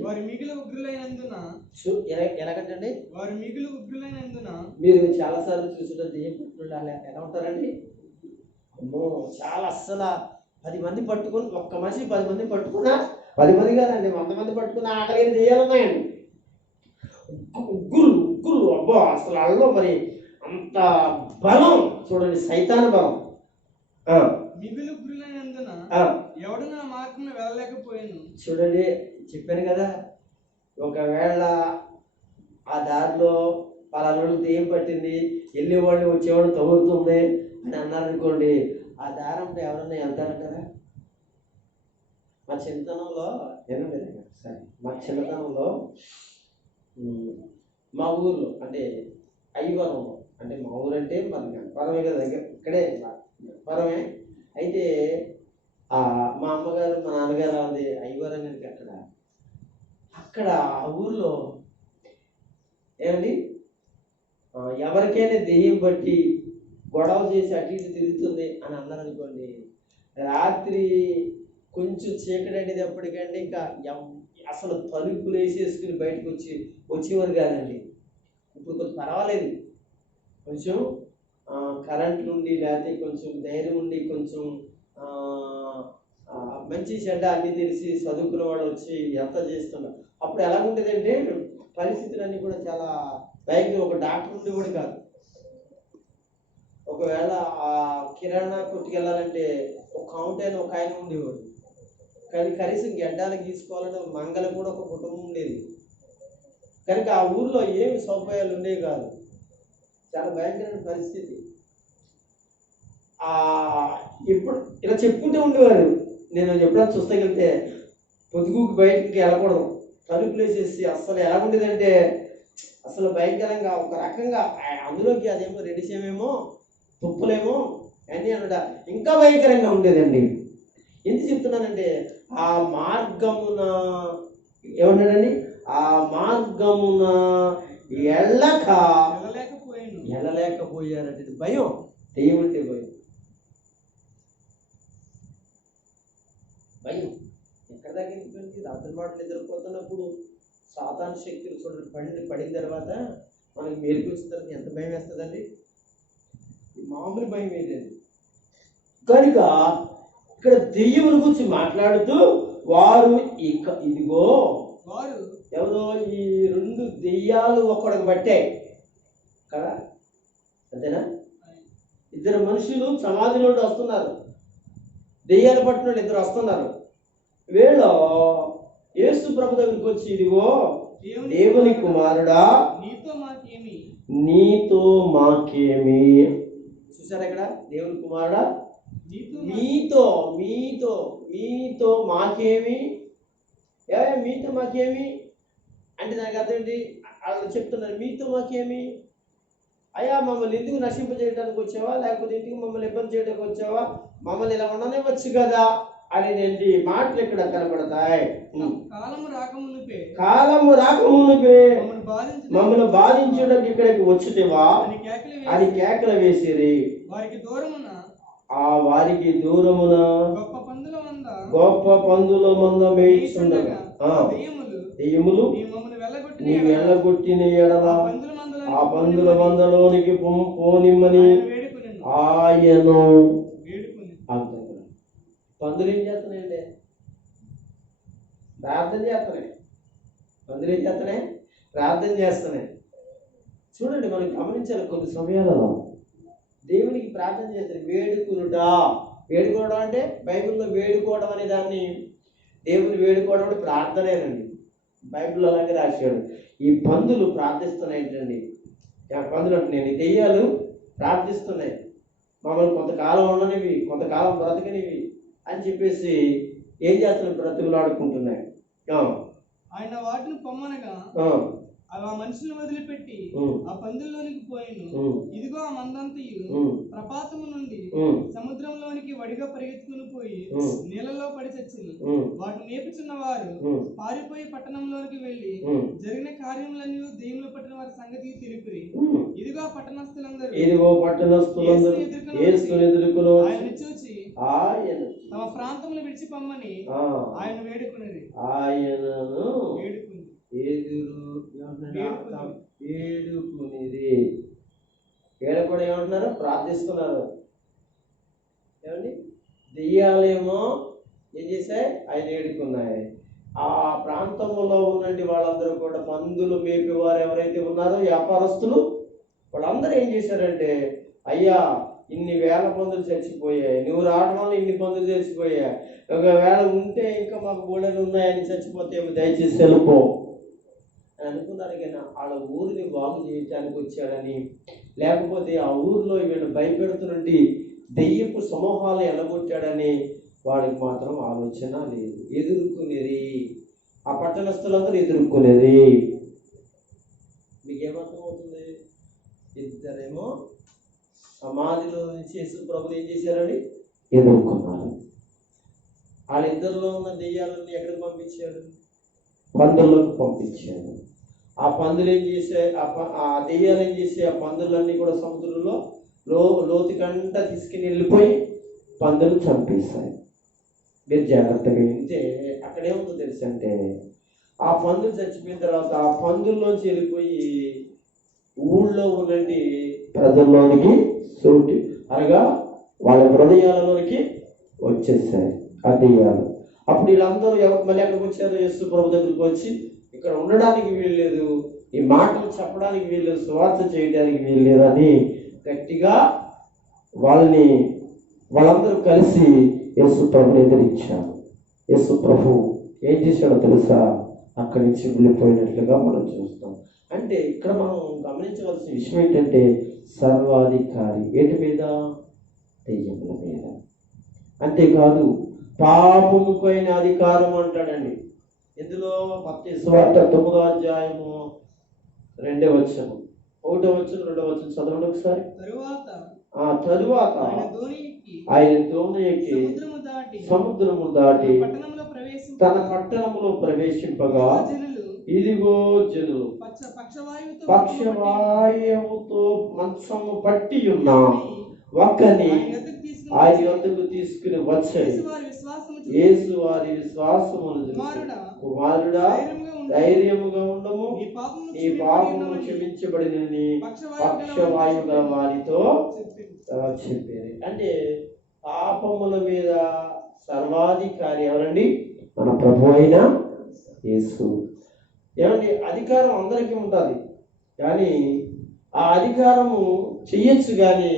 వారి మిగులు ఉగ్రులైనందున, ఎలాగంటండి? వారి మిగులు ఉగ్రులైనందున. మీరు చాలా సార్లు చూసుకుంటారు దెయ్యం పట్టుకుని ఎలా ఉంటారండి? అమ్మో, చాలా అస్సలు 10 మంది పట్టుకుని, ఒక్క మనిషి 10 మంది పట్టుకున్నా, 10 మంది కాదండి, 100 మంది పట్టుకున్నా ఆకలిని దెయ్యాలు ఉన్నాయండి. ఉగ్గురు అబ్బో, అసలు అల్లో మరి అంత బలం చూడండి, సైతాన బలం. మిగులు ఉగ్రులైనందున ఎవడు నా మార్గం వెళ్ళలేకపోయాను. చూడండి, చెప్పాను కదా, ఒకవేళ ఆ దారిలో పలానా దెయ్యం పట్టింది, వెళ్ళేవాళ్ళు వచ్చేవాళ్ళు తగులుతుంది అని అన్నారనుకోండి, ఆ దారంతో ఎవరన్నా వెళ్తారంటారా? మా చిన్నతనంలో మా ఊర్లో అంటే అయ్యవరంలో, అంటే మా ఊరు అంటే మన గణపరమే కదా, దగ్గర ఇక్కడే గణపరమే. అయితే మా అమ్మగారు మా నాన్నగారు అది అయ్యవరం కనుక అక్కడ ఆ ఊర్లో ఏమండి, ఎవరికైనా దెయ్యం బట్టి గొడవ చేసి అటు ఇటు తిరుగుతుంది అని అన్నారు అనుకోండి, రాత్రి కొంచెం చీకటి అనేది ఎప్పటికంటే ఇంకా అసలు తలుపులు వేసేసుకుని బయటకు వచ్చేవారు కాదండి. ఇప్పుడు కొంచెం పర్వాలేదు, కొంచెం కరెంట్ నుండి లేకపోతే కొంచెం ధైర్యం ఉండి కొంచెం మంచి చెడ్డ అన్నీ తెలిసి చదువుకున్న వాళ్ళు వచ్చి ఎంత చేస్తున్నారు. అప్పుడు ఎలా ఉండేదంటే పరిస్థితులన్నీ కూడా చాలా భయంకరంగా. ఒక డాక్టర్ ఉండి కూడా కాదు, ఒకవేళ ఆ కిరాణా కొట్టుకు వెళ్ళాలంటే ఒక కౌంటర్ ఒక ఆయన ఉండేవాడు, కానీ కనీసం గడ్డాలు గీసుకోవాలంటే మంగళ కూడా ఒక కుటుంబం ఉండేది. కనుక ఆ ఊర్లో ఏమి సౌకర్యాలు ఉండేవి కాదు. చాలా భయంకరమైన పరిస్థితి. ఇప్పుడు ఇలా చెప్పుకుంటూ ఉండేవారు. నేను ఎప్పుడైనా చూస్తగలిగితే పొద్దుగుకి బయటికి వెళ్ళకూడదు, తలుపులు వేసేసి అస్సలు ఎలా ఉండేదంటే అసలు భయంకరంగా ఒక రకంగా. అందులోకి అదేమో రెడిసేమేమో తుప్పులేమో అన్నీ అనట ఇంకా భయంకరంగా ఉండేదండి. ఎందుకు చెప్తున్నానంటే ఆ మార్గమున ఏమన్నాడండి, ఆ మార్గమున వెళ్ళలేకపోయారంటే భయం, దేవుంటే భయం. భయం ఎక్కడ తగ్గించుకోండి. రాత్రి మాటలు నిద్రపోతున్నప్పుడు సాతాను శక్తులు చూడండి పడిన తర్వాత మనకి మేలుకు వచ్చిన తర్వాత ఎంత భయం వేస్తుందండి. మామూలు భయం ఏంటండి. కనుక ఇక్కడ దెయ్యముల గురించి మాట్లాడుతూ వారు ఇదిగో వారు ఎవరో ఈ 2 దెయ్యాలు ఒక్కడికి పట్టాయి కదా, అంతేనా? 2 మనుషులు సమాధి నుండి వస్తున్నారు, దెయ్యాలు పట్టిన 2 వస్తున్నారు. వీళ్ళు యేసు ప్రభు దగ్గరికి వచ్చి ఇదిగో దేవుని కుమారుడా నీతో మాకేమి. చూసారా ఇక్కడ దేవుని కుమారుడా మీతో మీతో మీతో మాకేమి, మీతో మాకేమి అంటే దానికి అర్థం ఏంటి? వాళ్ళు చెప్తున్నారు మీతో మాకేమి అయ్యా, మమ్మల్ని ఎందుకు నశింపజేయడానికి వచ్చావా, లేకపోతే ఎందుకు మమ్మల్ని ఇబ్బంది చేయడానికి వచ్చావా, మమ్మల్ని ఇలా ఉండనివ్వచ్చు కదా అనేటువంటి మాటలు ఇక్కడ కనబడతాయి. కాలము రాకమునుపే మమ్మల్ని బాధించడానికి ఇక్కడికి వచ్చితేవా అని కేకలు వేసిరి. వారికి దూరమున గొప్ప పందుల మంద మేయిస్తుండగా దెయ్యములు నీ వెళ్ళగొట్టిన ఎడల ఆ పందుల మందలోనికి పోనిమ్మని ఆయన. పందులు ఏం చేస్తున్నాయండి? ప్రార్థన చేస్తున్నాయి. పందులు ఏం చేస్తున్నాయి? ప్రార్థన చేస్తున్నాయి. చూడండి, మనం గమనించాలి. కొన్ని సమయాలలో దేవునికి ప్రార్థన చేస్తారు. వేడుకోవడం అంటే బైబిల్లో వేడుకోవడం అనే దాన్ని, దేవుని వేడుకోవడం అంటే ప్రార్థనేనండి. బైబిల్లో అలాగే రాశాడు. ఈ పందులు ప్రార్థిస్తున్నాయి. పందులు అంటే నేను దెయ్యాలు ప్రార్థిస్తున్నాయి, మమ్మల్ని కొంతకాలం ఉండనివి, కొంతకాలం బ్రతకనివి అని చెప్పేసి ఏం చేస్తున్నాయి? బ్రతుకులాడుకుంటున్నాయి. ఆయన వాటిని పొమ్మనగా అవి ఆ మనుషులను వదిలిపెట్టి ఆ పందుల్లోనికి పోయిను. ఇదిగో ఆ మందంతయు ప్రపాతము నుండి సముద్రంలోనికి వడిగా పరిగెత్తుకుని పోయి నీళ్ళలో పడి చచ్చింది. వాటిని మేపుచున్న వారు పారిపోయి పట్టణంలోనికి వెళ్లి జరిగిన కార్యములన్నీ దెయ్యములు పట్టిన వారి సంగతి తెలిపిరి. ఇదిగో పట్టణస్థులందరూ ఆయన చూచి తమ ప్రాంతంలో విడిచి పొమ్మని ఆయన వేడుకునేది. ఆయనను వేడుకునేది. కూడా ఏమంటున్నారు? ప్రార్థిస్తున్నారు. ఏమండి? దెయ్యాలేమో ఏం చేశాయి? ఆయన వేడుకున్నాయి. ఆ ప్రాంతంలో ఉన్నటువంటి వాళ్ళందరూ కూడా పందులు మేపేవారు ఎవరైతే ఉన్నారో వ్యాపారస్తులు వాళ్ళందరూ ఏం చేశారంటే, అయ్యా ఇన్ని వేల పందులు చచ్చిపోయాయి, నువ్వు రావడం వల్ల ఇన్ని పందులు చచ్చిపోయాయి, ఒకవేళ ఉంటే ఇంకా మాకు బోడలు ఉన్నాయని చచ్చిపోతే దయచేసి వెళ్ళిపో అని అనుకున్నారు. కానీ వాళ్ళ ఊరిని బాగు చేయడానికి వచ్చాడని, లేకపోతే ఆ ఊరిలో వీళ్ళు భయపెడుతున్నట్టు దెయ్యపు సమూహాలు ఎలగొట్టాడని వాడికి మాత్రం ఆలోచన లేదు. ఎదుర్కొనేది ఆ పట్టణస్థులందరూ ఎదుర్కొనేది. మీకేమర్థం అవుతుంది? ఇద్దరేమో సమాధిలో నుంచి యేసు ప్రభువు ఏం చేశారని ఎదుర్కొన్నారు. వాళ్ళిద్దరిలో ఉన్న దెయ్యాలన్నీ ఎక్కడికి పంపించాడు? పందుల్లోకి పంపించాడు. ఆ పందులు ఏం చేసే, ఆ దెయ్యాలు ఏం చేసే, ఆ పందులన్నీ కూడా సముద్రంలో లోతుకంట తీసుకుని వెళ్ళిపోయి పందులు చంపేశాయి. మీరు జాగ్రత్తగా వింటే అక్కడ ఏముందో తెలుసు అంటే, ఆ పందులు చచ్చిపోయిన తర్వాత ఆ పందుల్లోంచి వెళ్ళిపోయి ఊళ్ళో ఉన్నటి ప్రజల్లోనికి సోటి అనగా వాళ్ళ హృదయాలలోనికి వచ్చేసాయి ఆ దెయ్యాలు. అప్పుడు వీళ్ళందరూ మళ్ళీ ఎక్కడికి వచ్చారు? యేసు ప్రభు దగ్గరికి వచ్చి, ఇక్కడ ఉండడానికి వీల్లేదు, ఈ మాటలు చెప్పడానికి వీల్లేదు, సువార్త చేయడానికి వీల్లేదు అని గట్టిగా వాళ్ళందరూ కలిసి యేసు ప్రభుని ఎదిరించారు. యేసు ప్రభు ఏం చేశాడో తెలుసా? అక్కడి నుంచి వెళ్ళిపోయినట్లుగా మనం చూస్తాం. అంటే ఇక్కడ మనం గమనించవలసిన విషయం ఏంటంటే సర్వాధికారి ఏంటి మీద? దెయ్యముల మీద. అంతేకాదు పాపము పైన అధికారం అంటాడండి. ఇందులో మత్తయి సువార్త 9వ అధ్యాయము 2వ వచనం, 1వ వచనం 2వ వచనం చదవండి ఒకసారి. తరువాత ఆయన దోణి ఎక్కి సముద్రము దాటి తన పట్టణములో ప్రవేశింపగా ఇదిగో జనులు పక్షవాయువుతో మంచము పట్టి ఉన్న ఒక్కని ఆయన వద్దకు తీసుకుని వచ్చాడు. యేసు వారి విశ్వాసమును చూసి, కుమారుడా ధైర్యముగా ఉండము, నీ పాపములు క్షమించబడినని పక్షవాయువు గల వారితో చెప్పారు. అంటే పాపముల మీద సర్వాధికారి ఎవరండి? మన ప్రభు అయిన యేసు. ఏమండి, అధికారం అందరికీ ఉంటుంది, కానీ ఆ అధికారము చెయ్యొచ్చు, కానీ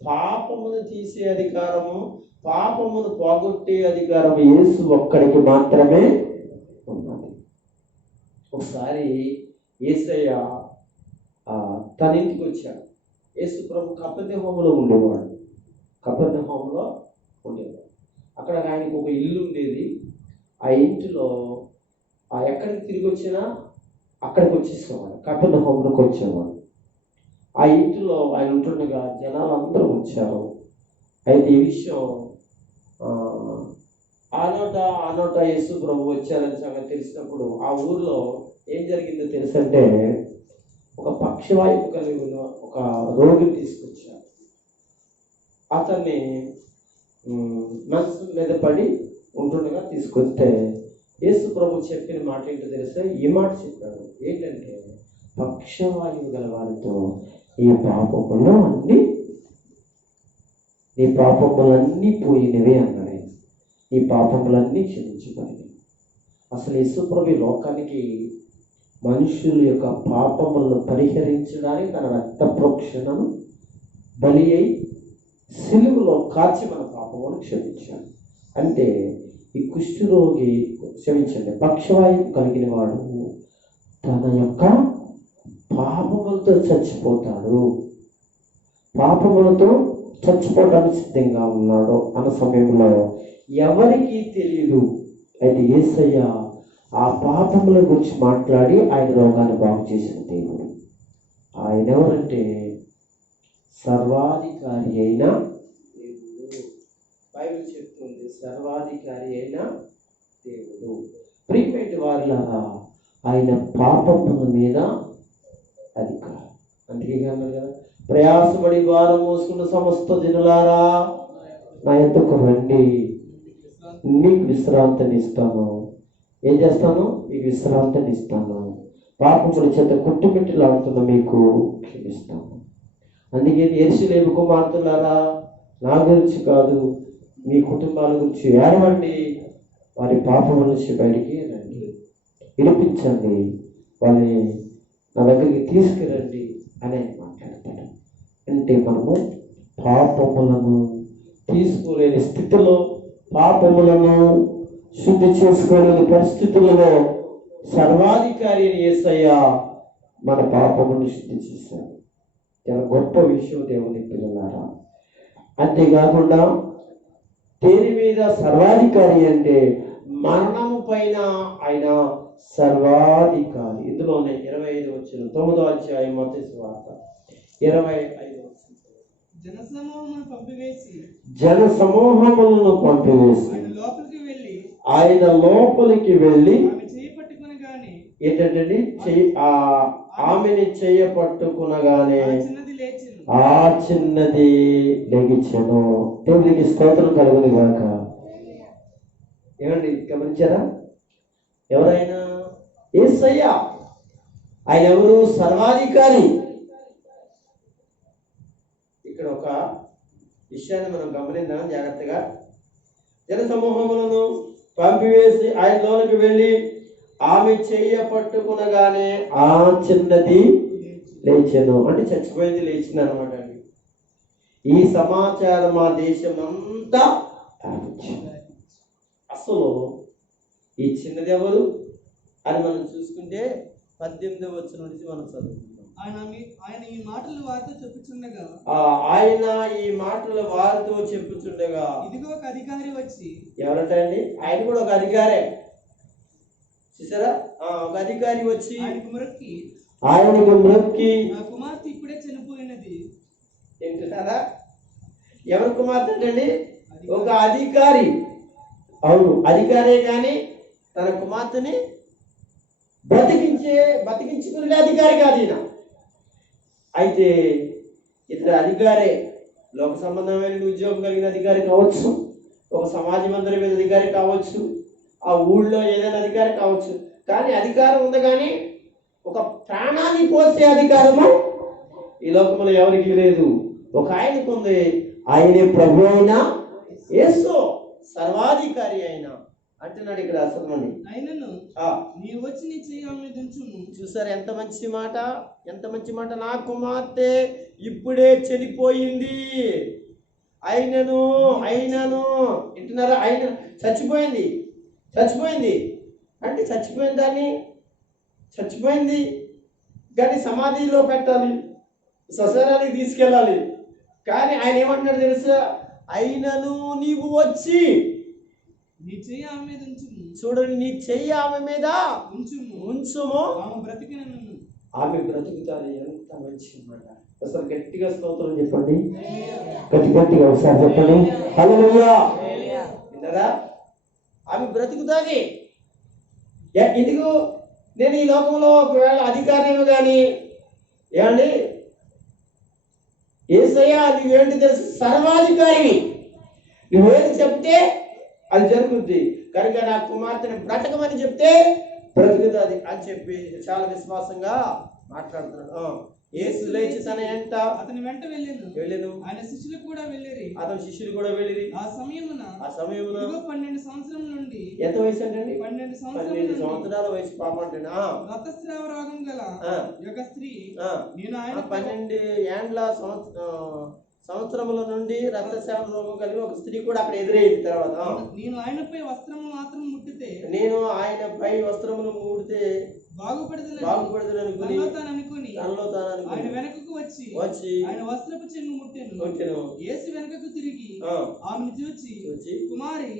పాపమును తీసే అధికారము, పాపమును పోగొట్టే అధికారము యేసు ఒక్కడికి మాత్రమే ఉన్నది. ఒకసారి యేసయ్య తన ఇంటికి వచ్చాడు. యేసు ప్రభు కపెర్నహూములో ఉండేవాడు. అక్కడ ఆయనకు ఒక ఇల్లు ఉండేది. ఆ ఇంటిలో ఎక్కడికి తిరిగి వచ్చినా అక్కడికి వచ్చేసేవాడు, కపెర్నహూములోకి వచ్చేవాడు. ఆ ఇంటిలో ఆయన ఉంటుండగా జనాలు అందరూ వచ్చారు. అయితే ఈ విషయం ఆనోట యేసు ప్రభు వచ్చారని సంగతి తెలిసినప్పుడు ఆ ఊర్లో ఏం జరిగిందో తెలుసంటే, ఒక పక్షవాయువు కలిగి ఉన్న ఒక రోగిని తీసుకొచ్చారు. అతన్ని మనసు మీద పడి ఉంటుండగా తీసుకొస్తే యేసు ప్రభు చెప్పిన మాట ఏంటో తెలిస్తే ఈ మాట చెప్పాడు. ఏంటంటే, పక్షవాయువు గల వారితో నీ పాపములన్నీ పోయినవే అన్నాడు. నీ పాపములన్నీ క్షమించబడినవి. అసలు యేసు ప్రభు లోకానికి మనుషుల యొక్క పాపములను పరిహరించడానికి తన రక్త ప్రోక్షణను బలి అయి సిలువలో కాచి మన పాపములను క్షమించాడు. అంటే ఈ కుష్ఠరోగి పక్షవాయువు కలిగిన వాడు తన యొక్క పాపములతో చచ్చిపోతాడు, పాపములతో చచ్చిపోవడానికి సిద్ధంగా ఉన్నాడు అన్న సమయంలో ఎవరికీ తెలియదు. అయితే యేసయ్య ఆ పాపముల గురించి మాట్లాడి ఆయన రోగాన్ని బాగు చేసిన దేవుడు. ఆయన ఎవరంటే సర్వాధికారి అయిన దేవుడు. బైబిల్ చెప్తుంది సర్వాధికారి అయిన దేవుడు. ప్రియమైన వారిలారా, ఆయన పాపముల మీద అధికారం. అందుకే అన్నారు కదా, ప్రయాసపడి భారం మోసుకున్న సమస్త జనులారా నా యొద్దకు రండి, మీకు విశ్రాంతిని ఇస్తాను. ఏం చేస్తాను? మీకు విశ్రాంతిని ఇస్తాను. పాపముల చేత కొట్టుమిట్టిలాడుతున్న మీకు క్షమిస్తాను. అందుకే యెరూషలేము కుమార్తెలారా, నా గురించి కాదు మీ కుటుంబాల గురించి ఏడవండి, వారి పాపముల నుంచి బయటికి రండి, విడిపించండి, వారిని నా దగ్గరికి తీసుకురండి అని మాట్లాడతాడు. అంటే మనము పాపములను తీసుకోలేని స్థితిలో, పాపములను శుద్ధి చేసుకోలేని పరిస్థితులలో సర్వాధికారి అయిన యేసయ్య మన పాపములను శుద్ధి చేశాడు. చాలా గొప్ప విషయం దేవుని పిల్లలారా. అంతేకాకుండా దేని మీద సర్వాధికారి అంటే మరణము పైన ఆయన సర్వాధికారి. ఇందులోనే 25 వచ్చిన 9వ అధ్యాయం మత్తయి సువార్త 25 జనసమూహములను పంపివేసి ఆయన లోపలికి వెళ్ళి ఏంటంటే ఆమెని చేయపట్టుకునగానే ఆ చిన్నది లెగిచెను. దేవునికి స్తోత్రం కలుగును గాక. ఏమండి గమనించారా? ఎవరైనా యేసయ్య, ఆయన ఎవరు? సర్వాధికారి. ఇక్కడ ఒక విషయాన్ని మనం గమనిద్దాం జాగ్రత్తగా. జనసమూహములను పంపివేసి ఆయన లోనికి వెళ్ళి ఆమె చెయ్య పట్టుకునగానే ఆ చిన్నది లేచెను. అంటే చచ్చిపోయింది లేచింది అనమాట అండి. ఈ సమాచారం మా దేశం అంతా అసలు ఈ చిన్నది ఎవరు? అని మనం చూసుకుంటే 18వ వచనం నుంచి మనం చదువుకుంటాం. ఆయన ఈ మాటలు వారితో చెప్పుచుండగా ఇదిగో ఒక అధికారి వచ్చి, ఎవరంటండి? ఆయన కూడా ఒక అధికారే, చూసారా? ఒక అధికారి వచ్చి ఆయనకు మ్రొక్కి నా కుమార్తె ఇప్పుడే చనిపోయినది. ఏంటారా? ఎవరి కుమార్తె అండి? ఒక అధికారి. అవును, అధికారే కానీ తన కుమార్తెని బతికించుకునే అధికారి కాదు ఈయన. అయితే ఇతర అధికారే, లోక సంబంధమైన ఉద్యోగం కలిగిన అధికారి కావచ్చు, ఒక సమాజ మందిరం మీద అధికారి కావచ్చు, ఆ ఊళ్ళో ఏదైనా అధికారి కావచ్చు. కానీ అధికారం ఉంది, కానీ ఒక ప్రాణాన్ని పోసే అధికారము ఈ లోకంలో ఎవరికి లేదు. ఒక ఆయనకు ఉంది. ఆయనే ప్రభు అయిన యేసు, సర్వాధికారి అయిన అంటున్నాడు ఇక్కడ. అసలు నీవు వచ్చి నీ చెయ్యి ఆమె మీద ఉంచుము. చూసారు ఎంత మంచి మాట, ఎంత మంచి మాట. నా కుమార్తె ఇప్పుడే చనిపోయింది. అయినను వింటున్నారా? ఆయన చచ్చిపోయింది అంటే చచ్చిపోయింది కానీ సమాధిలో పెట్టాలి, శ్మశానానికి తీసుకెళ్ళాలి. కానీ ఆయన ఏమంటున్నాడు తెలుసా? అయినను నీవు వచ్చి నీ చెయ్యి ఆమె మీద ఉంచుము. చూడండి, నీ చెయ్యి ఆమె మీద ఉంచుము. ఆమె బ్రతుకుతాది. ఎంత మంచి మాట. అసలు గట్టిగా స్తోత్రం చెప్పండి, గట్టిగా ఒకసారి చెప్పండి. హల్లెలూయా. విన్నారా? ఆమె బ్రతుకుతాది. ఎందుకు? నేను ఈ లోకంలో ఒకవేళ అధికారిని కానీ ఏమండి, యేసయ్యా నువ్వేంటి తెలుసు? సర్వాధికారివి. నువ్వేంటి చెప్తే అది జరుగుద్ది. కనుక నా కుమార్తెని బ్రతకమని చెప్తే బ్రతుకుతుంది అని చెప్పి చాలా విశ్వాసంగా మాట్లాడుతున్నాడు. యేసు లేచి తన వెంట అతని వెంట వెళ్ళెను. ఆయన శిష్యులు కూడా వెళ్ళిరి. అతని శిష్యులు కూడా వెళ్ళిరి. ఆ సమయమున 12 సంవత్సరముల నుండి, ఎంత వయసు అంటే 12 సంవత్సరాల వయసు పాప అంటే రక్తస్రావ రోగం గల ఒక స్త్రీ, నేను ఆయన 12 ఏండ్ల సంవత్సరముల నుండి రక్తస్రావ రోగం కలిగి ఒక స్త్రీ కూడా అక్కడ ఎదురయ్యింది. తర్వాత నేను ఆయనపై వస్త్రము మాత్రం ముట్టితే బాగుపడుతుంది అనుకుని ఆయన వెనకకు వచ్చి ఆయన వస్త్రపు చెంగు ముట్టెను. యేసు వెనకకు తిరిగి ఆమెను చూచి, కుమారి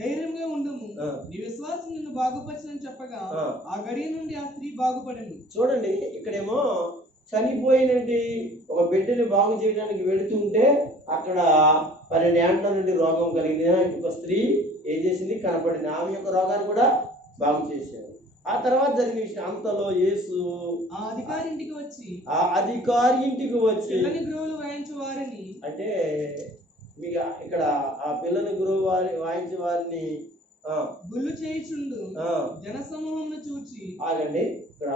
ధైర్యంగా ఉండుము, నీ విశ్వాసం నిన్ను బాగుపరచని చెప్పగా ఆ గడియ నుండి ఆ స్త్రీ బాగుపడింది. చూడండి, ఇక్కడేమో చనిపోయినది ఒక బిడ్డని బాగు చేయడానికి వెళుతుంటే అక్కడ 12 ఏండ్ల నుండి రోగం కలిగిన ఒక స్త్రీ ఏం చేసింది? కనపడింది. ఆమె యొక్క రోగాన్ని కూడా బాగు చేశారు. ఆ తర్వాత జరిగిన విషయం, అంతలో యేసు ఆ అధికారి ఇంటికి వచ్చి పిల్లని గురువులు వాయించే వారిని, అంటే మీకు ఇక్కడ ఆ పిల్లని గురువు వాయించే వారిని గుళ్ళు చేయుచుండు జనసమూహం చూచి, ఆగండి ఇక్కడ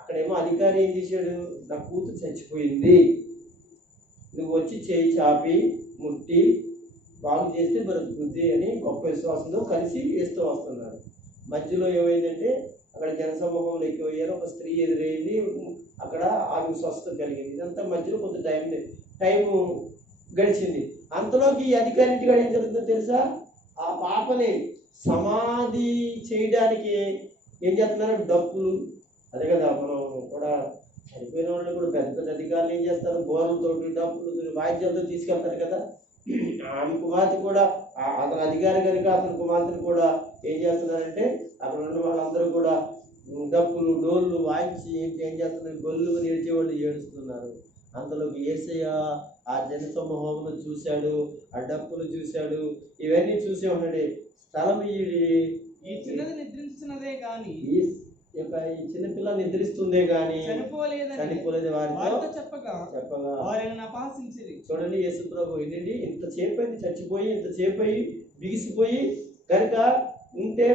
అక్కడేమో అధికారి ఏం చేశాడు? నా కూతురు చచ్చిపోయింది, నువ్వు వచ్చి చేయి చాపి ముట్టి బాగు చేస్తే బ్రతుకుద్ది అని గొప్ప విశ్వాసంతో కలిసి వేస్తూ వస్తున్నారు. మధ్యలో ఏమైందంటే అక్కడ జనసమూహంలో ఎక్కువయ్యారు. ఒక స్త్రీ ఎదురైంది, అక్కడ ఆమె స్వస్థత కలిగింది. ఇదంతా మధ్యలో కొంత టైము గడిచింది. అంతలోకి ఈ అధికారి ఇంటికాడ ఏం జరుగుతుందో తెలుసా? ఆ పాపని సమాధి చేయడానికి ఏం చేస్తున్నారు? డప్పులు. అదే కదా, మనం కూడా చనిపోయిన వాళ్ళు కూడా పెద్ద పెద్ద అధికారులు ఏం చేస్తారు? బోర్లతోటి డప్పులు వాయిద్యాలతో తీసుకెళ్తారు కదా. ఆమె కుమార్తె కూడా, అతను అధికారి కనుక అతని కుమార్తెను కూడా ఏం చేస్తున్నారంటే అక్కడ ఉన్న వాళ్ళందరూ కూడా డప్పులు డోళ్ళు వాయించి ఏం చేస్తున్నారు? గొల్లు నేర్చేవాళ్ళు ఏడుస్తున్నారు. అంతలోకి యేసయ్య ఆ జనసమూహంలో చూశాడు, ఆ డప్పులు చూశాడు, ఇవన్నీ చూసే ఉన్నాడు. స్థలం ఈ చిన్నది నిద్రించినదే కానీ ఈ చిన్నపిల్ల నిద్రిస్తుందే గాని చనిపోలేదు వారితో చెప్పగా చూడండి, యేసు ప్రభు ఏంటండి ఇంతసేపు అయింది చచ్చిపోయి, ఇంతసేపు అయ్యి బిగిసిపోయి కనుక ఉంటే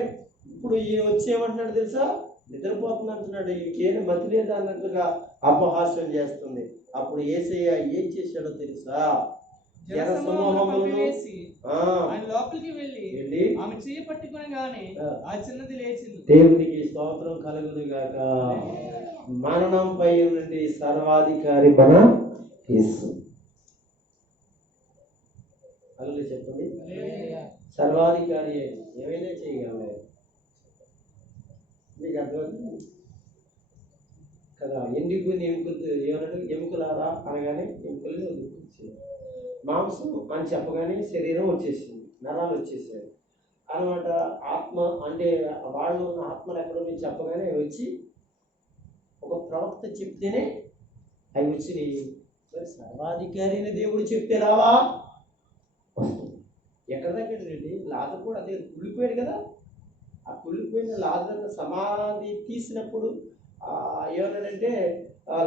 ఇప్పుడు ఈయన వచ్చి ఏమంటున్నాడు తెలుసా? నిద్రపోతుంది అంటున్నాడు. ఇంకేం మతి లేదా అన్నట్లుగా అపహాస్యం చేస్తుంది. అప్పుడు యేసయ్య ఏం చేశాడో తెలుసా? లోపలికి వెళ్ళి ఆమె చెయ్యి పట్టుకునగానే ఆ చిన్నది లేచింది. దేవునికి స్తోత్రం కలుగును గాక. మరణంపై నుండి సర్వాధికారి మన యేసు. అల్లు చెప్పండి. సర్వాధికారి ఏమైనా చేయగలరు. మీకు అర్థమవుతుంది కదా. ఎండిపోయిన ఎముకలు ఏమన్నాడు, ఎముకలారా అనగానే ఎముకలు వచ్చేది, మాంసం అని చెప్పగానే శరీరం వచ్చేసింది, నరాలు వచ్చేసాయి అనమాట. ఆత్మ అంటే వాళ్ళు ఉన్న ఆత్మలు ఎక్కడో నుంచి చెప్పగానే అవి వచ్చి ఒక ప్రవక్త చెప్తేనే అవి వచ్చినాయి. మరి సర్వాధికారి అయిన దేవుడు చెప్తే రావా? ఎక్కడ దగ్గర రండి, లాజరు కూడా అదే కుళ్ళిపోయాడు కదా. ఆ కుళ్ళిపోయిన లాజరు సమాధి తీసినప్పుడు ఏమన్నాడంటే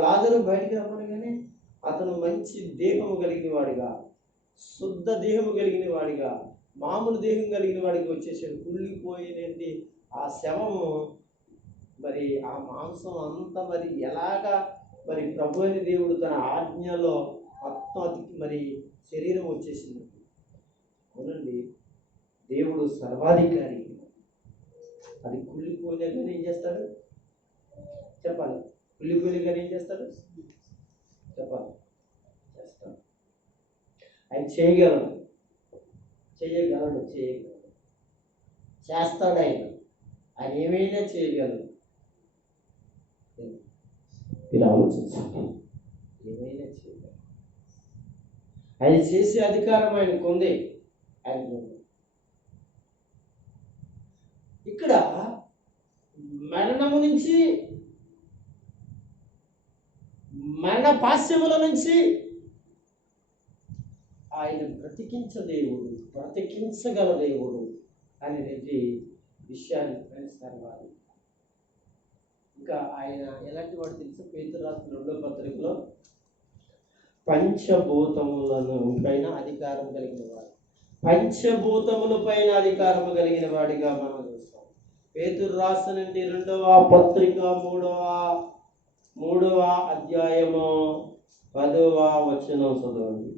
లాజరు బయటికి రమ్మనగానే అతను మంచి దేహము కలిగిన వాడిగా, శుద్ధ దేహము కలిగిన వాడిగా, మామూలు దేహం కలిగిన వాడికి వచ్చేసాడు. కుళ్ళిపోయినండి ఆ శవము, మరి ఆ మాంసం అంతా మరి ఎలాగా మరి ప్రభు అయిన దేవుడు తన ఆజ్ఞలో మొత్తం అతికి మరి శరీరం వచ్చేసింది. అవునండి, దేవుడు సర్వాధికారి. అది కుళ్ళిపోయినా కానీ ఏం చేస్తాడు చెప్పాలి, కుళ్ళిపోయినా కానీ ఏం చేస్తాడు చెప్పాలి, చేస్తాడు. ఆయన చేయగలడు, చేస్తాడు. ఆయన ఏమైనా చేయగలడు. మీరు ఆలోచించండి, ఏమైనా చేయగలడు. ఆయన చేసే అధికారం ఆయనకు ఉంది. ఇక్కడ మరణము నుంచి, మరణ పాశ్యముల నుంచి ఆయన బ్రతికించగల దేవుడు అనేది విషయాన్ని గ్రహిస్తారు. ఇంకా ఆయన ఎలాంటి వాడు తెలుసు, పేతురు రాసిన 2వ పత్రికలో పంచభూతములను పైన అధికారం కలిగిన వాడు, పంచభూతముల పైన అధికారము కలిగిన వాడిగా మనం చూస్తాం. పేతురు రాసిన 2వ పత్రిక 3వ అధ్యాయము 10వ వచనం చదవండి.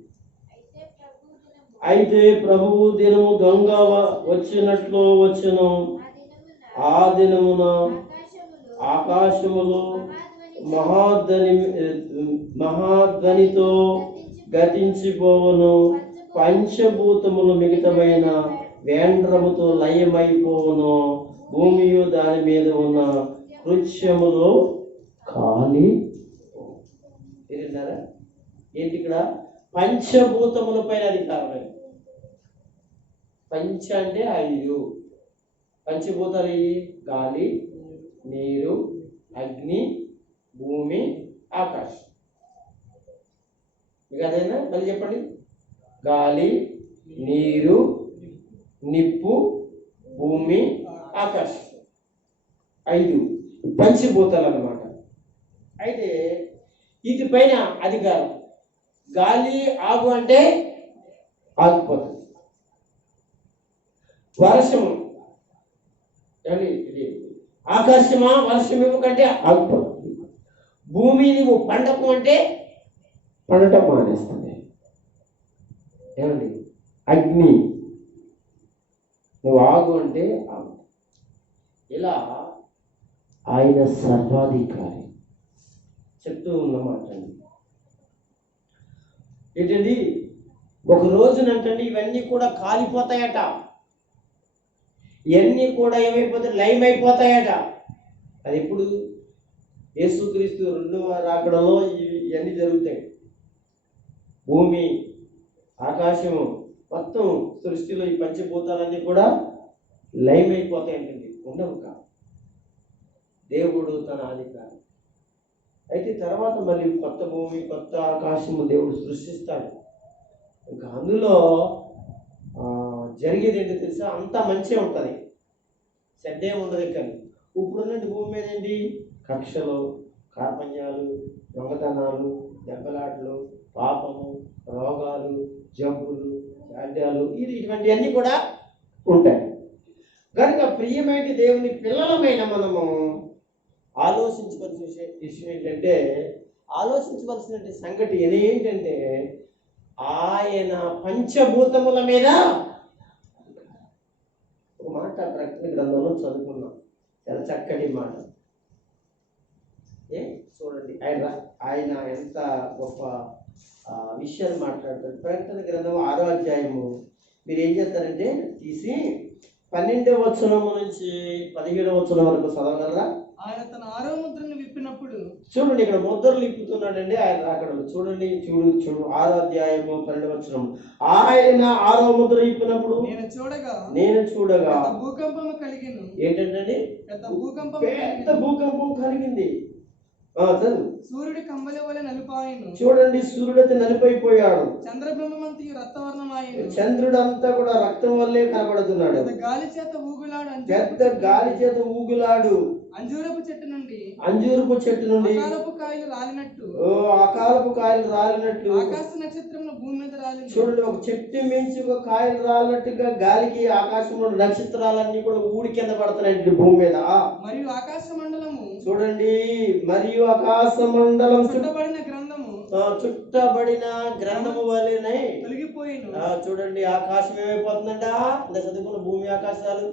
అయితే ప్రభువు దినము దొంగ వచ్చినట్లు వచ్చును, ఆ దినమున ఆకాశములు మహాధ్వనితో గతించిపోవును, పంచభూతములు మిగతమైన వేండ్రముతో లయమైపోవును, భూమియు దాని మీద ఉన్న కృత్యములు ఖాళీ. విన్నారా? ఏంటి ఇక్కడ? పంచభూతముల పైన అధికారం. పంచ అంటే 5, పంచభూతాలు ఇవి: గాలి, నీరు, అగ్ని, భూమి, ఆకాశం. మీకు అదేనా? మళ్ళీ చెప్పండి. గాలి, నీరు, నిప్పు, భూమి, ఆకాశం, 5 పంచభూతాలు అన్నమాట. అయితే వీటిపైన అధికారం. గాలి ఆగు అంటే ఆగిపోతుంది. వర్షము ఇది ఆకాశమా వర్షం ఇవ్వకంటే ఆగిపోతుంది. భూమి నువ్వు పండకు అంటే పండటం మానేస్తుంది. ఏమండి? అగ్ని నువ్వు ఆగు అంటే ఆగు. ఇలా ఆయన సర్వాధికారి చెప్తూ ఉన్నమాట. ఏంటండి? ఒక రోజునంటండి ఇవన్నీ కూడా కాలిపోతాయట, ఇవన్నీ కూడా ఏమైపోతాయి? లయమైపోతాయట. అది ఎప్పుడు? యేసుక్రీస్తు 2వ రాకడలో ఇవన్నీ జరుగుతాయి. భూమి, ఆకాశము, మొత్తం సృష్టిలో ఈ పంచభూతాలన్నీ కూడా లయమైపోతాయంటండి, ఉండవు కాదు. దేవుడు తన అధికారం. అయితే తర్వాత మళ్ళీ కొత్త భూమి, కొత్త ఆకాశము దేవుడు సృష్టిస్తాడు. ఇంకా అందులో జరిగేది ఏంటో తెలుసా? అంతా మంచిగా ఉంటుంది, చెడ్డే ఉండదు. కానీ ఇప్పుడున్నట్టు భూమి మీద ఏంటి? కక్షలు, కార్పణ్యాలు, దొంగతనాలు, దెబ్బలాటలు, పాపము, రోగాలు, జబ్బులు, జాడ్యాలు, ఇటువంటివన్నీ కూడా ఉంటాయి. కనుక ప్రియమైన దేవుని పిల్లలమైన మనము ఆలోచించవలసిన విషయం ఏంటంటే, ఆలోచించవలసిన సంగతి ఏంటంటే ఆయన పంచభూతముల మీద. ఒక మాట ప్రకటన గ్రంథంలో చదువుకున్నాం, చాలా చక్కటి మాట. చూడండి, ఆయన ఎంత గొప్ప విషయాలు మాట్లాడతారు. ప్రకటన గ్రంథం 6వ అధ్యాయము మీరు ఏం చేస్తారంటే తీసి 12వ వచనం నుంచి 17వ వచనం వరకు చదవగలరా? ఆయన తన 6వ ముద్రను విప్పినప్పుడు, చూడండి ఇక్కడ ముద్రలు విప్పుతున్నాడండి ఆయన. అక్కడ చూడండి, చూడు 6వ అధ్యాయము 12వ వచనం. ఆయన 6వ ముద్ర విప్పినప్పుడు నేను చూడగా పెద్ద భూకంపం కలిగిను. ఏంటంటే పెద్ద భూకంపం కలిగింది. చదువు. సూర్యుడి కంబలి వలె నలుపాయను. చూడండి, సూర్యుడైతే నలిపైపోయాడు. చంద్రబింబమంతయు రక్తవర్ణమాయను. చంద్రుడంతా కూడా రక్తం వల్లే కనబడుతున్నాడు. పెద్ద గాలి చేత ఊగులాడు. అంజూరపు చెట్టు నుండి అకాలపు కాయలు రాలినట్టు ఆకాశ నక్షత్రములు భూమి మీద రాలిన. చూడండి, ఒక చెట్టు మించి ఒక కాయలు రాలినట్టుగా గాలికి ఆకాశంలో నక్షత్రాలన్నీ కూడా ఊడి కింద పడుతున్నాయి భూమి మీద. మరియు ఆకాశ మండలము చూడండి, మరియు ఆకాశ మండలం చుట్టబడిన గ్రంథము వలెనే తొలగిపోయిను. చూడండి, ఆకాశం ఏమైపోతుందంట? చదువుకున్న భూమి ఆకాశాలు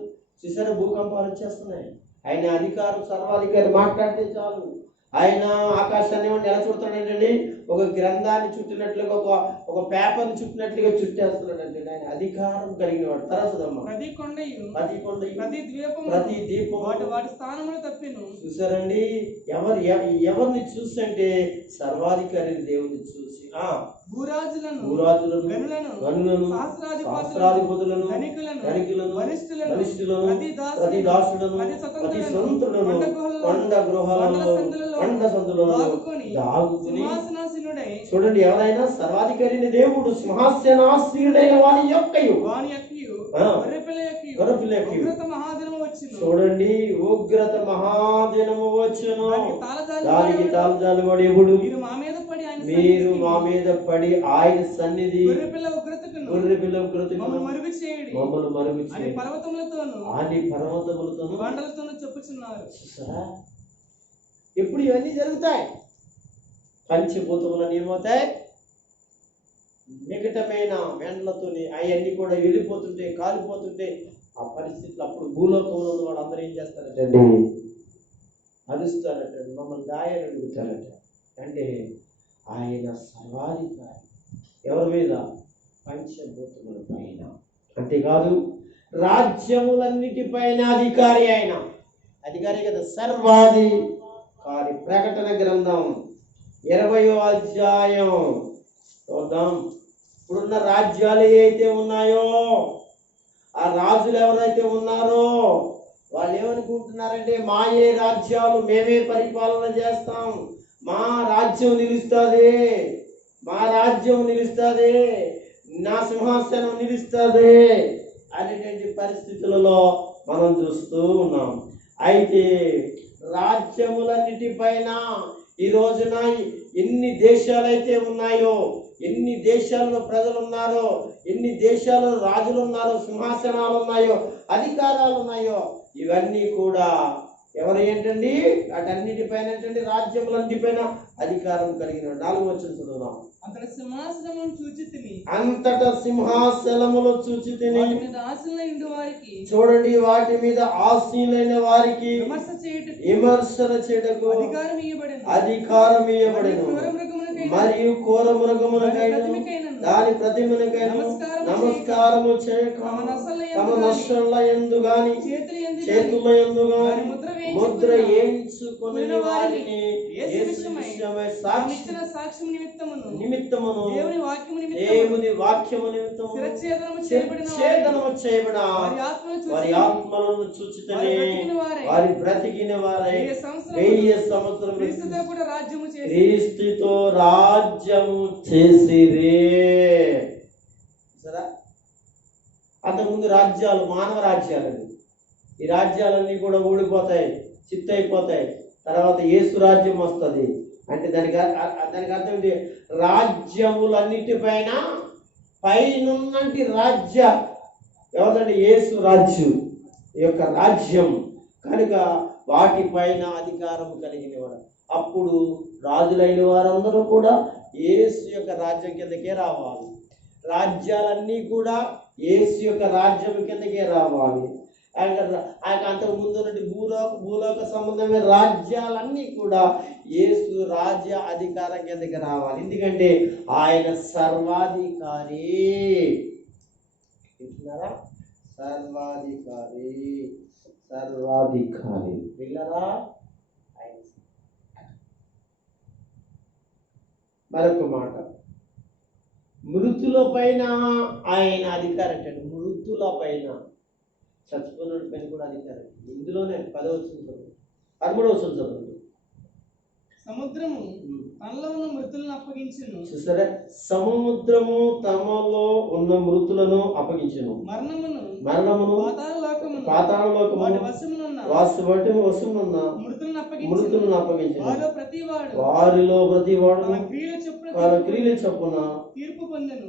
చూసారా, భూకంపాలు వచ్చేస్తున్నాయి. ఆయన అధికారం, సర్వాధికారి మాట్లాడితే చాలు ఆయన ఆకాశాన్ని ఎలా చుడుతున్నాడండి? ఒక గ్రంథాన్ని చుట్టినట్లుగా, ఒక పేపర్ని చుట్టినట్లుగా చుట్టేస్తున్నాడంటే ఆయన అధికారం కలిగిన వాడు. తరచుదమ్మా, ప్రతి కొండయు ప్రతి దీపం వాటి స్థానంలో తప్పిను. చూసారండి, ఎవరిని చూసంటే సర్వాధికారి దేవుని చూసి భూరాజులను, గనులను, సహస్రాధిపతులను, ధనికులను, బలిష్ఠులను, ప్రతి దాసులను, ప్రతి స్వతంత్రులను, కొండ గృహాలలో, కొండ సందులలో దాగుకుని. చూడండి, ఎవరైనా సర్వాధికారిని దేవుడు సింహాసనాసీనుడైన వాని యొక్కయు చూడండి, ఉగ్రత మహాదినము వచ్చును. దానికి తాళజాలు వాడేవుడు? మీరు మా మీద పడి ఆయన సన్నిధి గొర్రెపిల్ల ఉగ్రతకు మమ్మల్ని మరుగు చేయండి అని పర్వతములతోను బండలతోను చెప్పుచున్నారు. ఎప్పుడు ఇవన్నీ జరుగుతాయి? పంచభూతములను ఏమవుతాయి? మిగటమైన మెండ్లతోని అవన్నీ కూడా వెళ్ళిపోతుంటే, కాలిపోతుంటే ఆ పరిస్థితులు అప్పుడు భూలోకంలో ఉన్న వాళ్ళు అందరూ ఏం చేస్తారటండి? అరుస్తారట, మమ్మల్ని దాయాలు అడుగుతారట. అంటే ఆయన సర్వాధికారి ఎవరి మీద? పంచభూతముల పైన. అంతేకాదు, రాజ్యములన్నిటిపైన అధికారి ఆయన. అధికారి కదా, సర్వాధికారి. ప్రకటన గ్రంథం 20వ అధ్యాయం చూద్దాం. ఇప్పుడున్న రాజ్యాలు ఏవైతే ఉన్నాయో, ఆ రాజులు ఎవరైతే ఉన్నారో వాళ్ళు ఏమనుకుంటున్నారంటే, మాయే రాజ్యాలు, మేమే పరిపాలన చేస్తాం, మా రాజ్యం నిలుస్తుంది, నా సింహాసనం నిలుస్తుంది అనేటువంటి పరిస్థితులలో మనం చూస్తూ ఉన్నాం. అయితే రాజ్యములన్నిటిపైన ఈ రోజున ఎన్ని దేశాలైతే ఉన్నాయో, ఎన్ని దేశాల్లో ప్రజలు ఉన్నారో, ఎన్ని దేశాల్లో రాజులు ఉన్నారో, సింహాసనాలు ఉన్నాయో, అధికారాలు ఉన్నాయో, ఇవన్నీ కూడా ఎవరు ఏంటండి? వాటన్నిటిపైన ఏంటండి? రాజ్యములన్నిటిపైన అధికారం కలిగిన. 4వ వచనం చదువుదాం. అంతటా సింహాసనమును చూచి తిని చూడండి, వాటి మీద ఆసీనులైన వారికి విమర్శన చేయుటకు అధికారం ఇయ్యబడెను. మరియు క్రూర మృగమునకైనా దాని ప్రతిమకైనా నమస్కారము చేయక తమ నష్టంల యందు గాని చేతుల యందు గాని ముద్ర వేయించుకొని వారిని నిమిత్తమును దేవుని వాక్యము నిమిత్తము ఛేదనము చేయబడిన వారి ఆత్మలను చూచితేనే వారి బ్రతికిన వారై 1000 సంవత్సరం క్రీస్తుతో రాజ్యము చేసిరే. సరే, అంతకుముందు రాజ్యాలు మానవ రాజ్యాలండి. ఈ రాజ్యాలన్నీ కూడా ఊడిపోతాయి, చిత్తైపోతాయి. తర్వాత యేసు రాజ్యం వస్తుంది. అంటే దానికి అర్థం ఏంటి? రాజ్యములన్నిటిపైన పైనున్నటి రాజ్య ఎవరంటే యేసు రాజ్యం యొక్క రాజ్యం కనుక వాటిపైన అధికారం కలిగిన వాడు. అప్పుడు రాజులైన వారందరూ కూడా యేసు యొక్క రాజ్యం కిందకే రావాలి. రాజ్యాలన్నీ కూడా యేసు యొక్క రాజ్యం కిందకే రావాలి. అంతకు ముందు భూలోక సంబంధమైన రాజ్యాలన్నీ కూడా యేసు రాజ్య అధికారం కిందకి రావాలి. ఎందుకంటే ఆయన సర్వాధికారి. సర్వాధికారి. సర్వాధికారి పిల్లరా. మరొక మాట, మృతుల పైన ఆయన అధికారం అంటాడు. మృతుల పైన, చచ్చిపోయిన పైన కూడా అధికారం. ఇందులోనే 10వ వచనం 13వ వచనం చదవండి. సముద్రము తనలో ఉన్న మృతులను అప్పగించును. చూసారా, సముద్రము తమలో ఉన్న మృతులను అప్పగించును. మరణమును పాతాళలోకము వశమునున్న మృతులను అప్పగించును. వారిలో ప్రతివాడు వాళ్ళ క్రియలు చొప్పున తీర్పు పొందెను.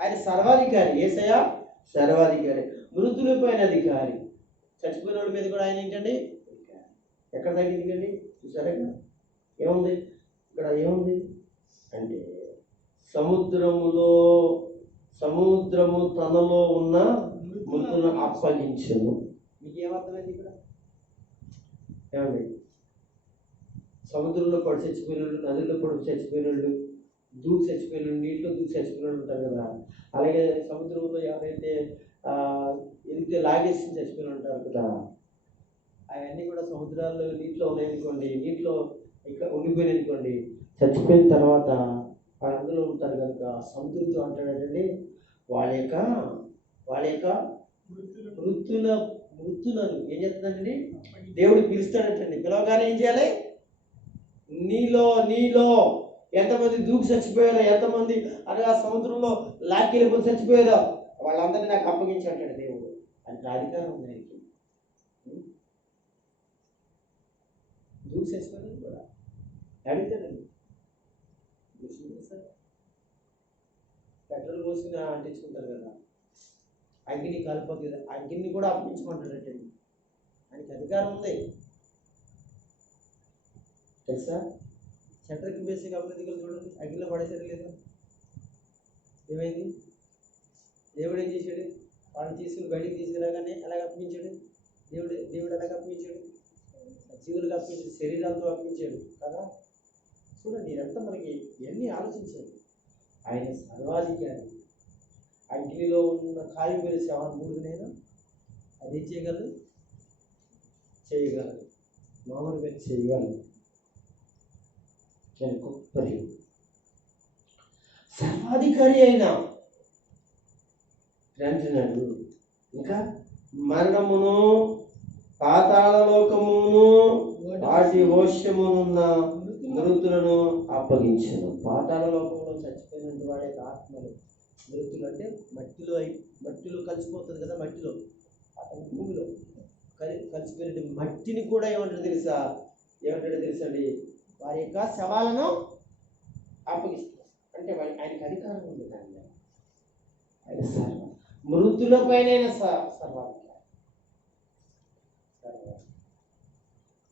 ఆయన సర్వాధికారి. యేసయ్య సర్వాధికారి, మృతుల పైన అధికారి. చచ్చిపోయిన వాడి మీద కూడా ఆయన ఏంటండి ఎక్కడ తగ్గింది? చూసారా ఏముంది ఇక్కడ? ఏముంది అంటే సముద్రము తనలో ఉన్న మృతులను అప్పగించను. మీకు ఏమర్థమైంది ఇక్కడ? ఏమండి, సముద్రంలో పడి చచ్చిపోయిన వాళ్ళు, నదిలో పడి చచ్చిపోయిన వాళ్ళు, దూకి చచ్చిపోయిన వాళ్ళు, నీటిలో దూకి చచ్చిపోయిన వాళ్ళు ఉంటారు కదా. అలాగే సముద్రంలో ఎవరైతే వెళ్తే లాగేసి చచ్చిపోయిన ఉంటారు కదా, అవన్నీ కూడా సముద్రాల్లో నీటిలో ఉన్నాయనుకోండి, నీటిలో ఇక్కడ ఉండిపోయినాయి అనుకోండి, చచ్చిపోయిన తర్వాత వాళ్ళు అందులో ఉంటారు కనుక సముద్రంతో అంటాడండి వాళ్ళ యొక్క మృతులను ఏం చేస్తుందండి దేవుడు పిలుస్తాడంటండి. పిలవగానే ఏం చేయాలి? నీలో ఎంతమంది దూకి చచ్చిపోయారో, ఎంతమంది అనగా సముద్రంలో లాక్కెళ్ళిపోయి చచ్చిపోయారో వాళ్ళందరినీ నాకు అప్పగించాడు దేవుడు. అంత అధికారం ఉంది ఆయనకి. దూకి చచ్చిపోయారని కూడా అడుగుతాడండి. పెట్రోల్ పోసిన అంటించుకుంటారు కదా, అగ్ని కాలిపోతుంది కదా, అగ్ని కూడా అప్పించమంటాడంటే ఆయనకి అధికారం ఉంది తెలుసా. సెంటర్కి బేసిక్ అభివృద్ధి చూడండి, అగ్నిలో పడేసాడు లేదా? ఏమైంది? దేవుడు ఏం చేశాడు? వాళ్ళని తీసుకుని బయటికి తీసుకురాగానే ఎలాగ అప్పించాడు? దేవుడు ఎలాగ అప్పించాడు? జీవులకు అప్పించాడు, శరీరాలతో అప్పించాడు కదా. చూడండి, ఇదంతా మనకి ఇవన్నీ ఆలోచించాలి. ఆయన సర్వాధికారి. అగ్నిలో ఉన్న కాలిపోయిన శవాన్ని బూడిదనైనా అది చేయగలరు, మామూలుగా చేయగలరు. గొప్పది సర్వాధికారి అయినా అంటున్నాడు. ఇంకా మరణమును పాతాళలోకమును వాటి వశమునున్న మృతులను అప్పగించను. పాతాళలోకంలో చచ్చిపోయిన వాడే ఆత్మలు, మృతులు అంటే మట్టిలో కలిసిపోతుంది కదా. మట్టిలో భూమిలో కలిసిపోయిన మట్టిని కూడా ఏమంటాడు తెలుసండి? వారి యొక్క శవాలను అప్పగిస్తారు. అంటే ఆయనకి అధికారం ఉంది. ఆయన మృతుల పైన సర్వాధికారి.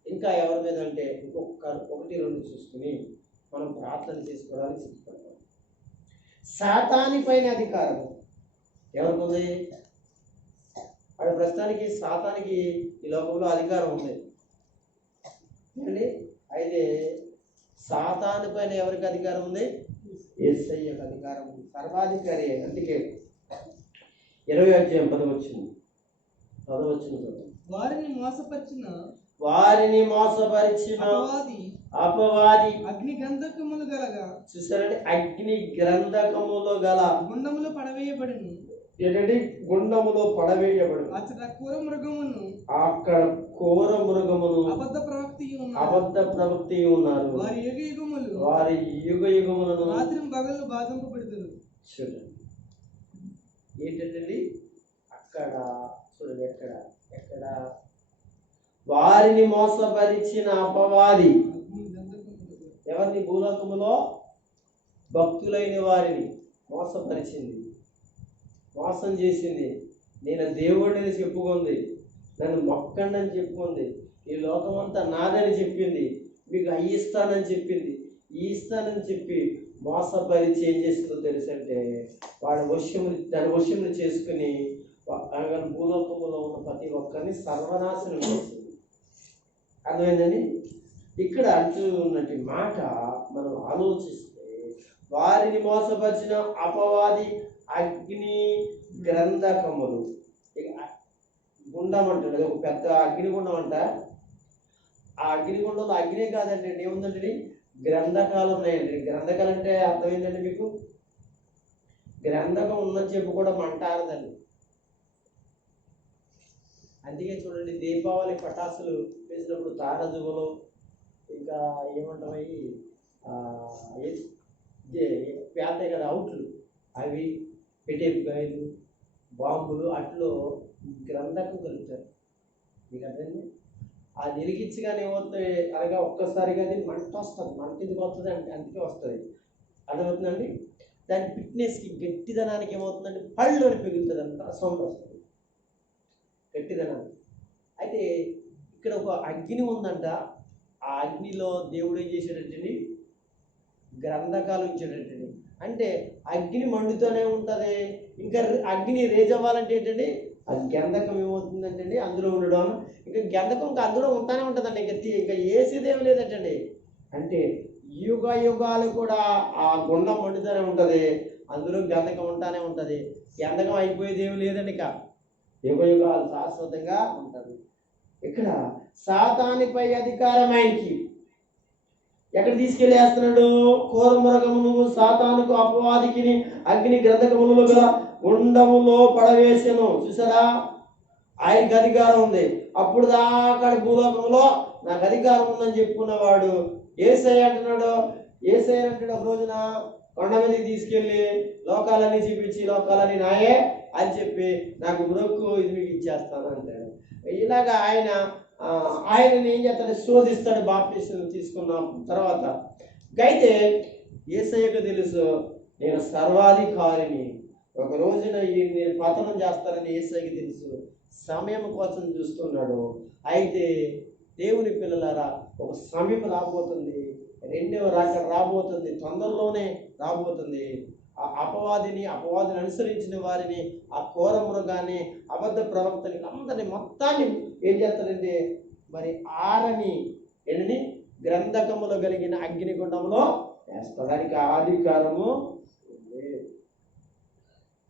ఇంకా ఎవరి మీద అంటే ఒకటి రెండు చూసుకుని మనం ప్రార్థన చేసుకోవడానికి సిద్ధపడతాం. సాతాని పైన అధికారం ఎవరికి ఉంది? వాడి ప్రస్తుతానికి సాతానికి ఈ లోకంలో అధికారం ఉంది అండి. అయితే సాతాను పైన ఎవరికి అధికారం ఉంది? యేసయ్యకు అధికారం ఉంది. సర్వాధికారి. అందుకే 20వ అధ్యాయం 10వ వచనం వారిని మోసపరిచిన అపవాది అగ్ని గ్రంథకములు గలగా. చూసారండి, అగ్ని గ్రంథకములో గల గుండములో పడవేయబడిను. ఏంటంటే గుండములో పడవేయబడు. అక్కడ క్రూర మృగమును అబద్ధ ప్రవక్తి ఉన్నారు. వారి యుగ యుగములను రాత్రి పగలు బాధింపబడుతున్నారు. చూడండి ఏంటండి అక్కడ చూడండి, ఎక్కడ వారిని మోసపరిచిన అపవాది ఎవరిని? భూలోకములో భక్తులైన వారిని మోసపరిచింది, మోసం చేసింది. నేను దేవుడిని చెప్పుకుంది, నన్ను మొక్కండి అని చెప్పుకుంది, ఈ లోకమంతా నాదని చెప్పింది, మీకు అవి ఇస్తానని చెప్పింది, ఈ ఇస్తానని చెప్పి మోసపరిచి ఏం చేస్తుందో తెలుసంటే దాని వశములు చేసుకుని భూలోకములో ఉన్న ప్రతి ఒక్కరిని సర్వనాశనం చేసింది. అర్థమైందండి? ఇక్కడ అంటూ ఉన్నటి మాట మనం ఆలోచిస్తే వారిని మోసపరిచిన అపవాది అగ్ని గ్రంథకములు. గుండం అంటాడు, ఒక పెద్ద అగ్నిగుండం అంట. ఆ అగ్నిగుండంలో అగ్నే కాదండి, ఏముందండి, గ్రంథకాలు ఉన్నాయండి. గ్రంథకాలు అంటే అర్థమైందండి మీకు? గ్రంథకం ఉందని చెప్పి కూడా మంట ఆరదండి. అందుకే చూడండి, దీపావళి పటాసులు వేసినప్పుడు తారజువలు, ఇంకా ఏమంటాయి పేతాయి కదా అవుట్లు, అవి పెట్టేకాయలు, బాంబులు, అట్లో గ్రంథకం దొరుకుతారు. మీకు అర్థమైంది? ఆ వెలిగించగానే ఏమవుతుంది అనగా ఒక్కసారిగా అది మంట వస్తుంది. మంట ఎందుకు వస్తుంది అంటే అందుకే వస్తుంది. అర్థమవుతుందండి? దాని ఫిట్నెస్కి, గట్టిదనానికి ఏమవుతుందంటే పళ్ళు అని పెరుగుతుంది అంట, సౌండ్ వస్తుంది గట్టిదనానికి. అయితే ఇక్కడ ఒక అగ్ని ఉందంట. ఆ అగ్నిలో దేవుడు ఏం చేశాడంటే గ్రంథకాలు ఉంచాడంటండి. అంటే అగ్ని మండుతూనే ఉంటుంది. ఇంకా అగ్ని రేజవ్వాలంటే ఏంటండి, ఆ గంధకం ఏమవుతుందంటే అందులో ఉండడం. ఇంకా గంధకం ఇంకా అందులో ఉంటానే ఉంటుందండి. ఇంకా ఏసేదేం లేదంటండి. అంటే యుగ యుగాలు కూడా ఆ గుండం మండుతూనే ఉంటుంది, అందులో గంధకం ఉంటానే ఉంటుంది. గంధకం అయిపోయేది ఏమి లేదండి, ఇక యుగ యుగాలు శాశ్వతంగా ఉంటుంది. ఇక్కడ సాతానిపై అధికారం ఆయనకి. ఎక్కడ తీసుకెళ్ళేస్తున్నాడు? కోరమృగమును సాతానుకు అపవాదికి అగ్ని గ్రంథకములు గల గుండములో పడవేసెను. చూసారా? ఆయనకి అధికారం ఉంది. అప్పుడు దాకా భూలోకంలో నాకు అధికారం ఉందని చెప్పుకున్నవాడు యేసయ్య అంటున్నాడు. యేసయ్య అంటాడు ఒక రోజున కొండ మీదకి తీసుకెళ్ళి లోకాలన్నీ చూపించి, లోకాలన్నీ నాయే అని చెప్పి నాకు బ్రొక్కు, ఇది మీకు ఇచ్చేస్తాను అంటాడు. ఇలాగా ఆయనని ఏం చేస్తాడు? శోధిస్తాడు బాప్టిజం తీసుకున్న తర్వాత. అయితే యేసయ్యకు తెలుసు, నేను సర్వాధికారిని, ఒక రోజున నేను పతనం చేస్తానని యేసయ్యకి తెలుసు. సమయం కోసం చూస్తున్నాడు. అయితే దేవుని పిల్లలారా, ఒక సమయం రాబోతుంది, రెండవ రాక రాబోతుంది, తొందరలోనే రాబోతుంది. ఆ అపవాదిని అనుసరించిన వారిని, ఆ ఘోర మృగాన్ని, అబద్ధ ప్రవక్తని అందరినీ మొత్తాన్ని ఏం చేస్తారంటే మరి ఆరని ఏంటని గ్రంథకములో కలిగిన అగ్నిగుండంలో వేస్తారు. దానికి అధికారము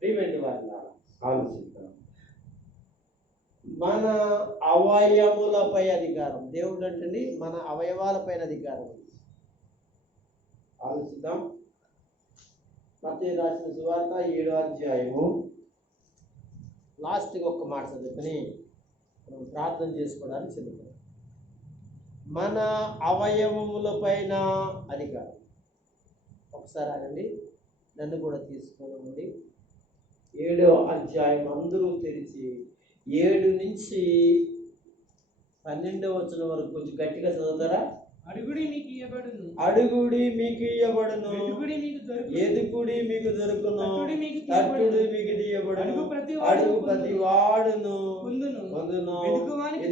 ప్రియమైన వారిని ఆలోచిస్తాం. మన అవయములపై అధికారం. దేవుడు అంటే మన అవయవాలపైన అధికారం. ఆలోచిద్దాం. మత్తయి రాసిన సువార్త 7వ అధ్యాయము లాస్ట్కి ఒక్క మాట చదువుకొని మనం ప్రార్థన చేసుకోవడానికి చదువుతాం. మన అవయవములపైన అధికారం. ఒకసారి ఆగండి, నన్ను కూడా తీసుకోనండి. 7వ అధ్యాయం అందరూ తెరిచి 7 నుంచి 12వ వచనం వరకు కొంచెం గట్టిగా చదువుతారా? అడుగుడి మీకు ఇయ్యబడును, అడుగుడి మీకు ఇయ్యబడును, వెతుకుడి మీకు దొరుకును, ఎదుకుడి మీకు దొరుకును, తట్టుడి మీకు తీయబడును, అడుగు ప్రతి వాడును పొందును, ఎదుగువానికి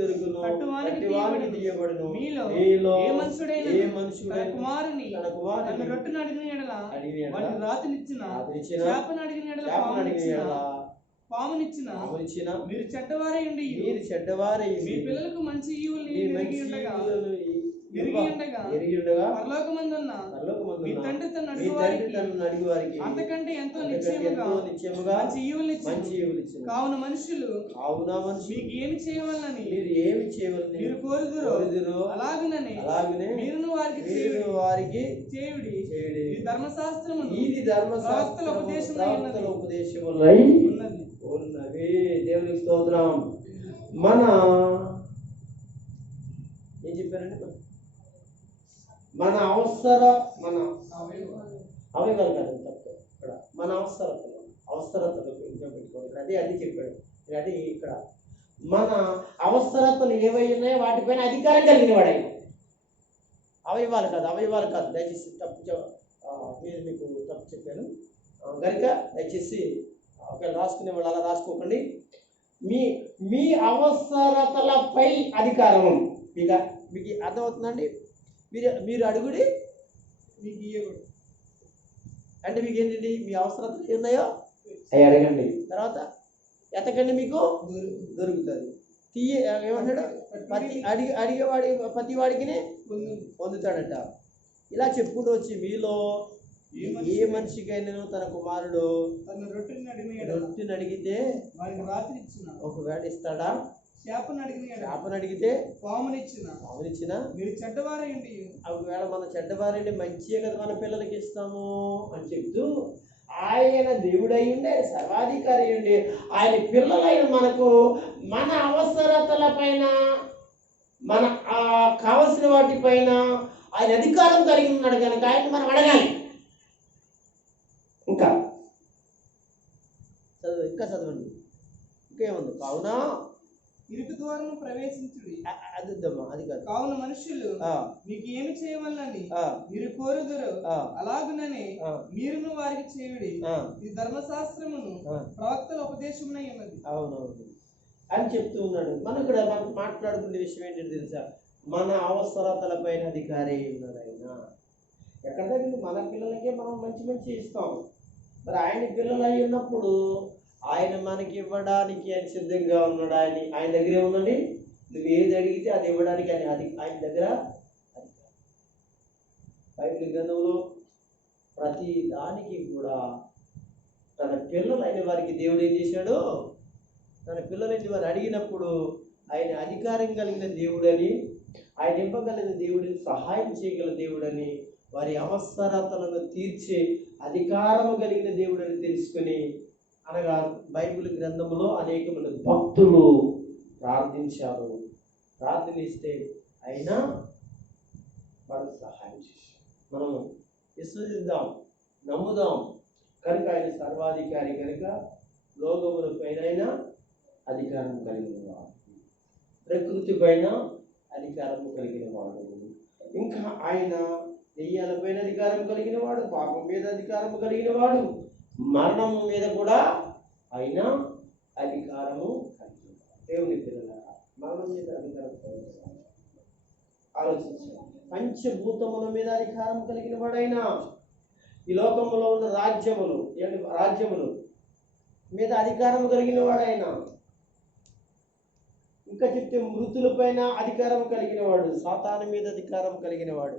దొరుకును, తట్టువానికి తీయబడును. మీలో ఏ మనుషుడైనా తన కుమారుని తన రొట్టెను అడిగిన యెడల వానికి రాతినిచ్చిన, చేపను అడిగిన యెడల పామునిచ్చిన మీరు చెడ్డవారై ఉండి మీ పిల్లలకు మంచి ఈవుల్ని ఎరిగి ఉండగా పరలోకమందున్న మీ తండ్రి తన అడుగు వారికి అంతకంటే ఎంతో నిశ్చయముగా మంచి ఈవుల్ని ఇచ్చును. కావున మనుషులు మీకు ఏమి చేయవలనని మీరు కోరుదురో అలాగుననే మీరును వారికి చేయుడి. ఇది ధర్మశాస్త్రమును ఉపదేశములై ఉన్నది. దేవునికి స్తోత్రం. మన ఏం చెప్పారండి? మన అవయవాలు కాదు తప్పు. ఇక్కడ మన అవసరతలు కొంచెం పెట్టుకోవాలి. అది చెప్పాడు. అది ఇక్కడ మన అవసరతలు ఏవైనా వాటిపైన అధికారం కలిగిన వాడైన. అవయవాలు కాదు. దయచేసి మీకు తప్పు చెప్పాను కనుక దయచేసి ఒకవేళ రాసుకునే వాళ్ళు అలా రాసుకోకండి. మీ అవసరతలపై అధికారం మీకు అర్థమవుతుందండి. మీరు అడుగుడి మీకు ఇయ్యబడు అంటే మీకు ఏంటండి? మీ అవసరతలు ఉన్నాయో అవి అడగండి. తర్వాత ఎతకండి మీకు దొరుకుతుంది. ఏమన్నాడు? అడిగేవాడి ప్రతి వాడికి పొందుతాడట. ఇలా చెప్పుకుంటూ వచ్చి మీలో ఏ మనిషికైనా తన కుమారుడు తన రొట్టెని అడిగితే వారికి రాత్రి ఇచ్చిన ఒకవేళ ఇస్తాడా? చేపను అడిగితే పామునిచ్చిన మీరు చెడ్డవారండి. ఒకవేళ మన చెడ్డవారండి మంచిగా కదా మన పిల్లలకి ఇస్తాము అని చెప్తూ ఆయన దేవుడయ్యండి, ఆయన సర్వాధికారి అయ్యండి, ఆయన పిల్లలైన మనకు మన అవసరతల పైన మన కావలసిన వాటిపైన ఆయన అధికారం కలిగి ఉన్నాడు కనుక ఆయన మనం అడగాలి. ఇంకా చదవండి ఇంకేముంది? కావున ఇరుకు ద్వారము ప్రవేశించుడి. అది కాదు. కావున మనుషులు మీకు ఏమి చేయవల్లని మీరు కోరుదురు అలాగుననే మీరును వారికి చేయుడి. ఈ ధర్మశాస్త్రమును ప్రవక్తల ఉపదేశమునై ఉన్నది. అవునవును అని చెప్తూ ఉన్నాడు. మనం కూడా మనం మాట్లాడుకునే విషయం ఏంటంటే తెలుసా, మన అవసరతల పైన అధికారి ఉన్నాడు ఆయన. ఎక్కడ దగ్గర మన పిల్లలకే మనం మంచి మంచి ఇస్తాం, మరి ఆయన పిల్లలు అయి ఉన్నప్పుడు ఆయన మనకి ఇవ్వడానికి ఆయన సిద్ధంగా ఉన్నాడు. ఆయన దగ్గర ఏముందండి? నువ్వు ఏది అడిగితే అది ఇవ్వడానికి ఆయన దగ్గర బైబిల్ గ్రంథంలో ప్రతి దానికి కూడా తన పిల్లలైన వారికి దేవుడు ఏం చేశాడు? తన పిల్లలైన వారు అడిగినప్పుడు ఆయన అధికారం కలిగిన దేవుడని, ఆయన ఇవ్వగలిగిన దేవుడిని, సహాయం చేయగల దేవుడని, వారి అవసరతలను తీర్చే అధికారము కలిగిన దేవుడని తెలుసుకుని, అనగా బైబిల్ గ్రంథంలో అనేక మంది భక్తులు ప్రార్థించారు. ప్రార్థనిస్తే అయినా వాళ్ళకు సహాయం చేశారు. మనం విశ్వసిద్దాం, నమ్ముదాం. కనుక ఆయన సర్వాధికారి కనుక లోకముల పైన అధికారం కలిగిన వాడు, ప్రకృతి పైన అధికారం కలిగిన వాడు, ఇంకా ఆయన దెయ్యాల పైన అధికారం కలిగిన వాడు, పాపం మీద అధికారం కలిగిన వాడు, మరణము మీద కూడా ఆయన అధికారము కలిగిన వాడు. దేవుని పిల్లలారా, మరణం మీద అధికారం కలిగిన వాడు. ఆలోచించాలి. పంచభూతముల మీద అధికారం కలిగిన వాడైనా, ఈ లోకంలో ఉన్న రాజ్యములు మీద అధికారం కలిగిన వాడైనా, ఇంకా చెప్తే మృతుల పైన అధికారం కలిగిన వాడు, సాతాను మీద అధికారం కలిగిన వాడు,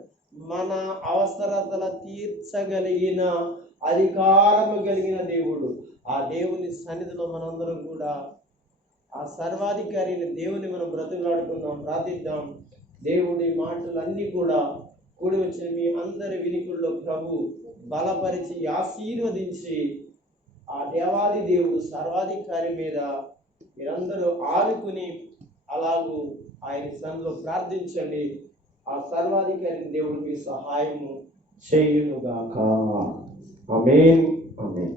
మన అవసరతల తీర్చగలిగిన అధికారము కలిగిన దేవుడు. ఆ దేవుని సన్నిధిలో మనందరం కూడా ఆ సర్వాధికారి దేవుని మనం బ్రతుకులాడుకుందాం, ప్రార్థిద్దాం. దేవుడి మాటలన్నీ కూడా కూడి వచ్చిన మీ అందరి వినికుల్లో ప్రభు బలపరిచి ఆశీర్వదించి, ఆ దేవాది దేవుడు సర్వాధికారి మీద మీరందరూ ఆరుకుని అలాగూ ఆయన సన్నిధిలో ప్రార్థించండి. ఆ సర్వాధికారి దేవుడు మీ సహాయము చేయునుగాక. ఆమేన్, ఆమేన్.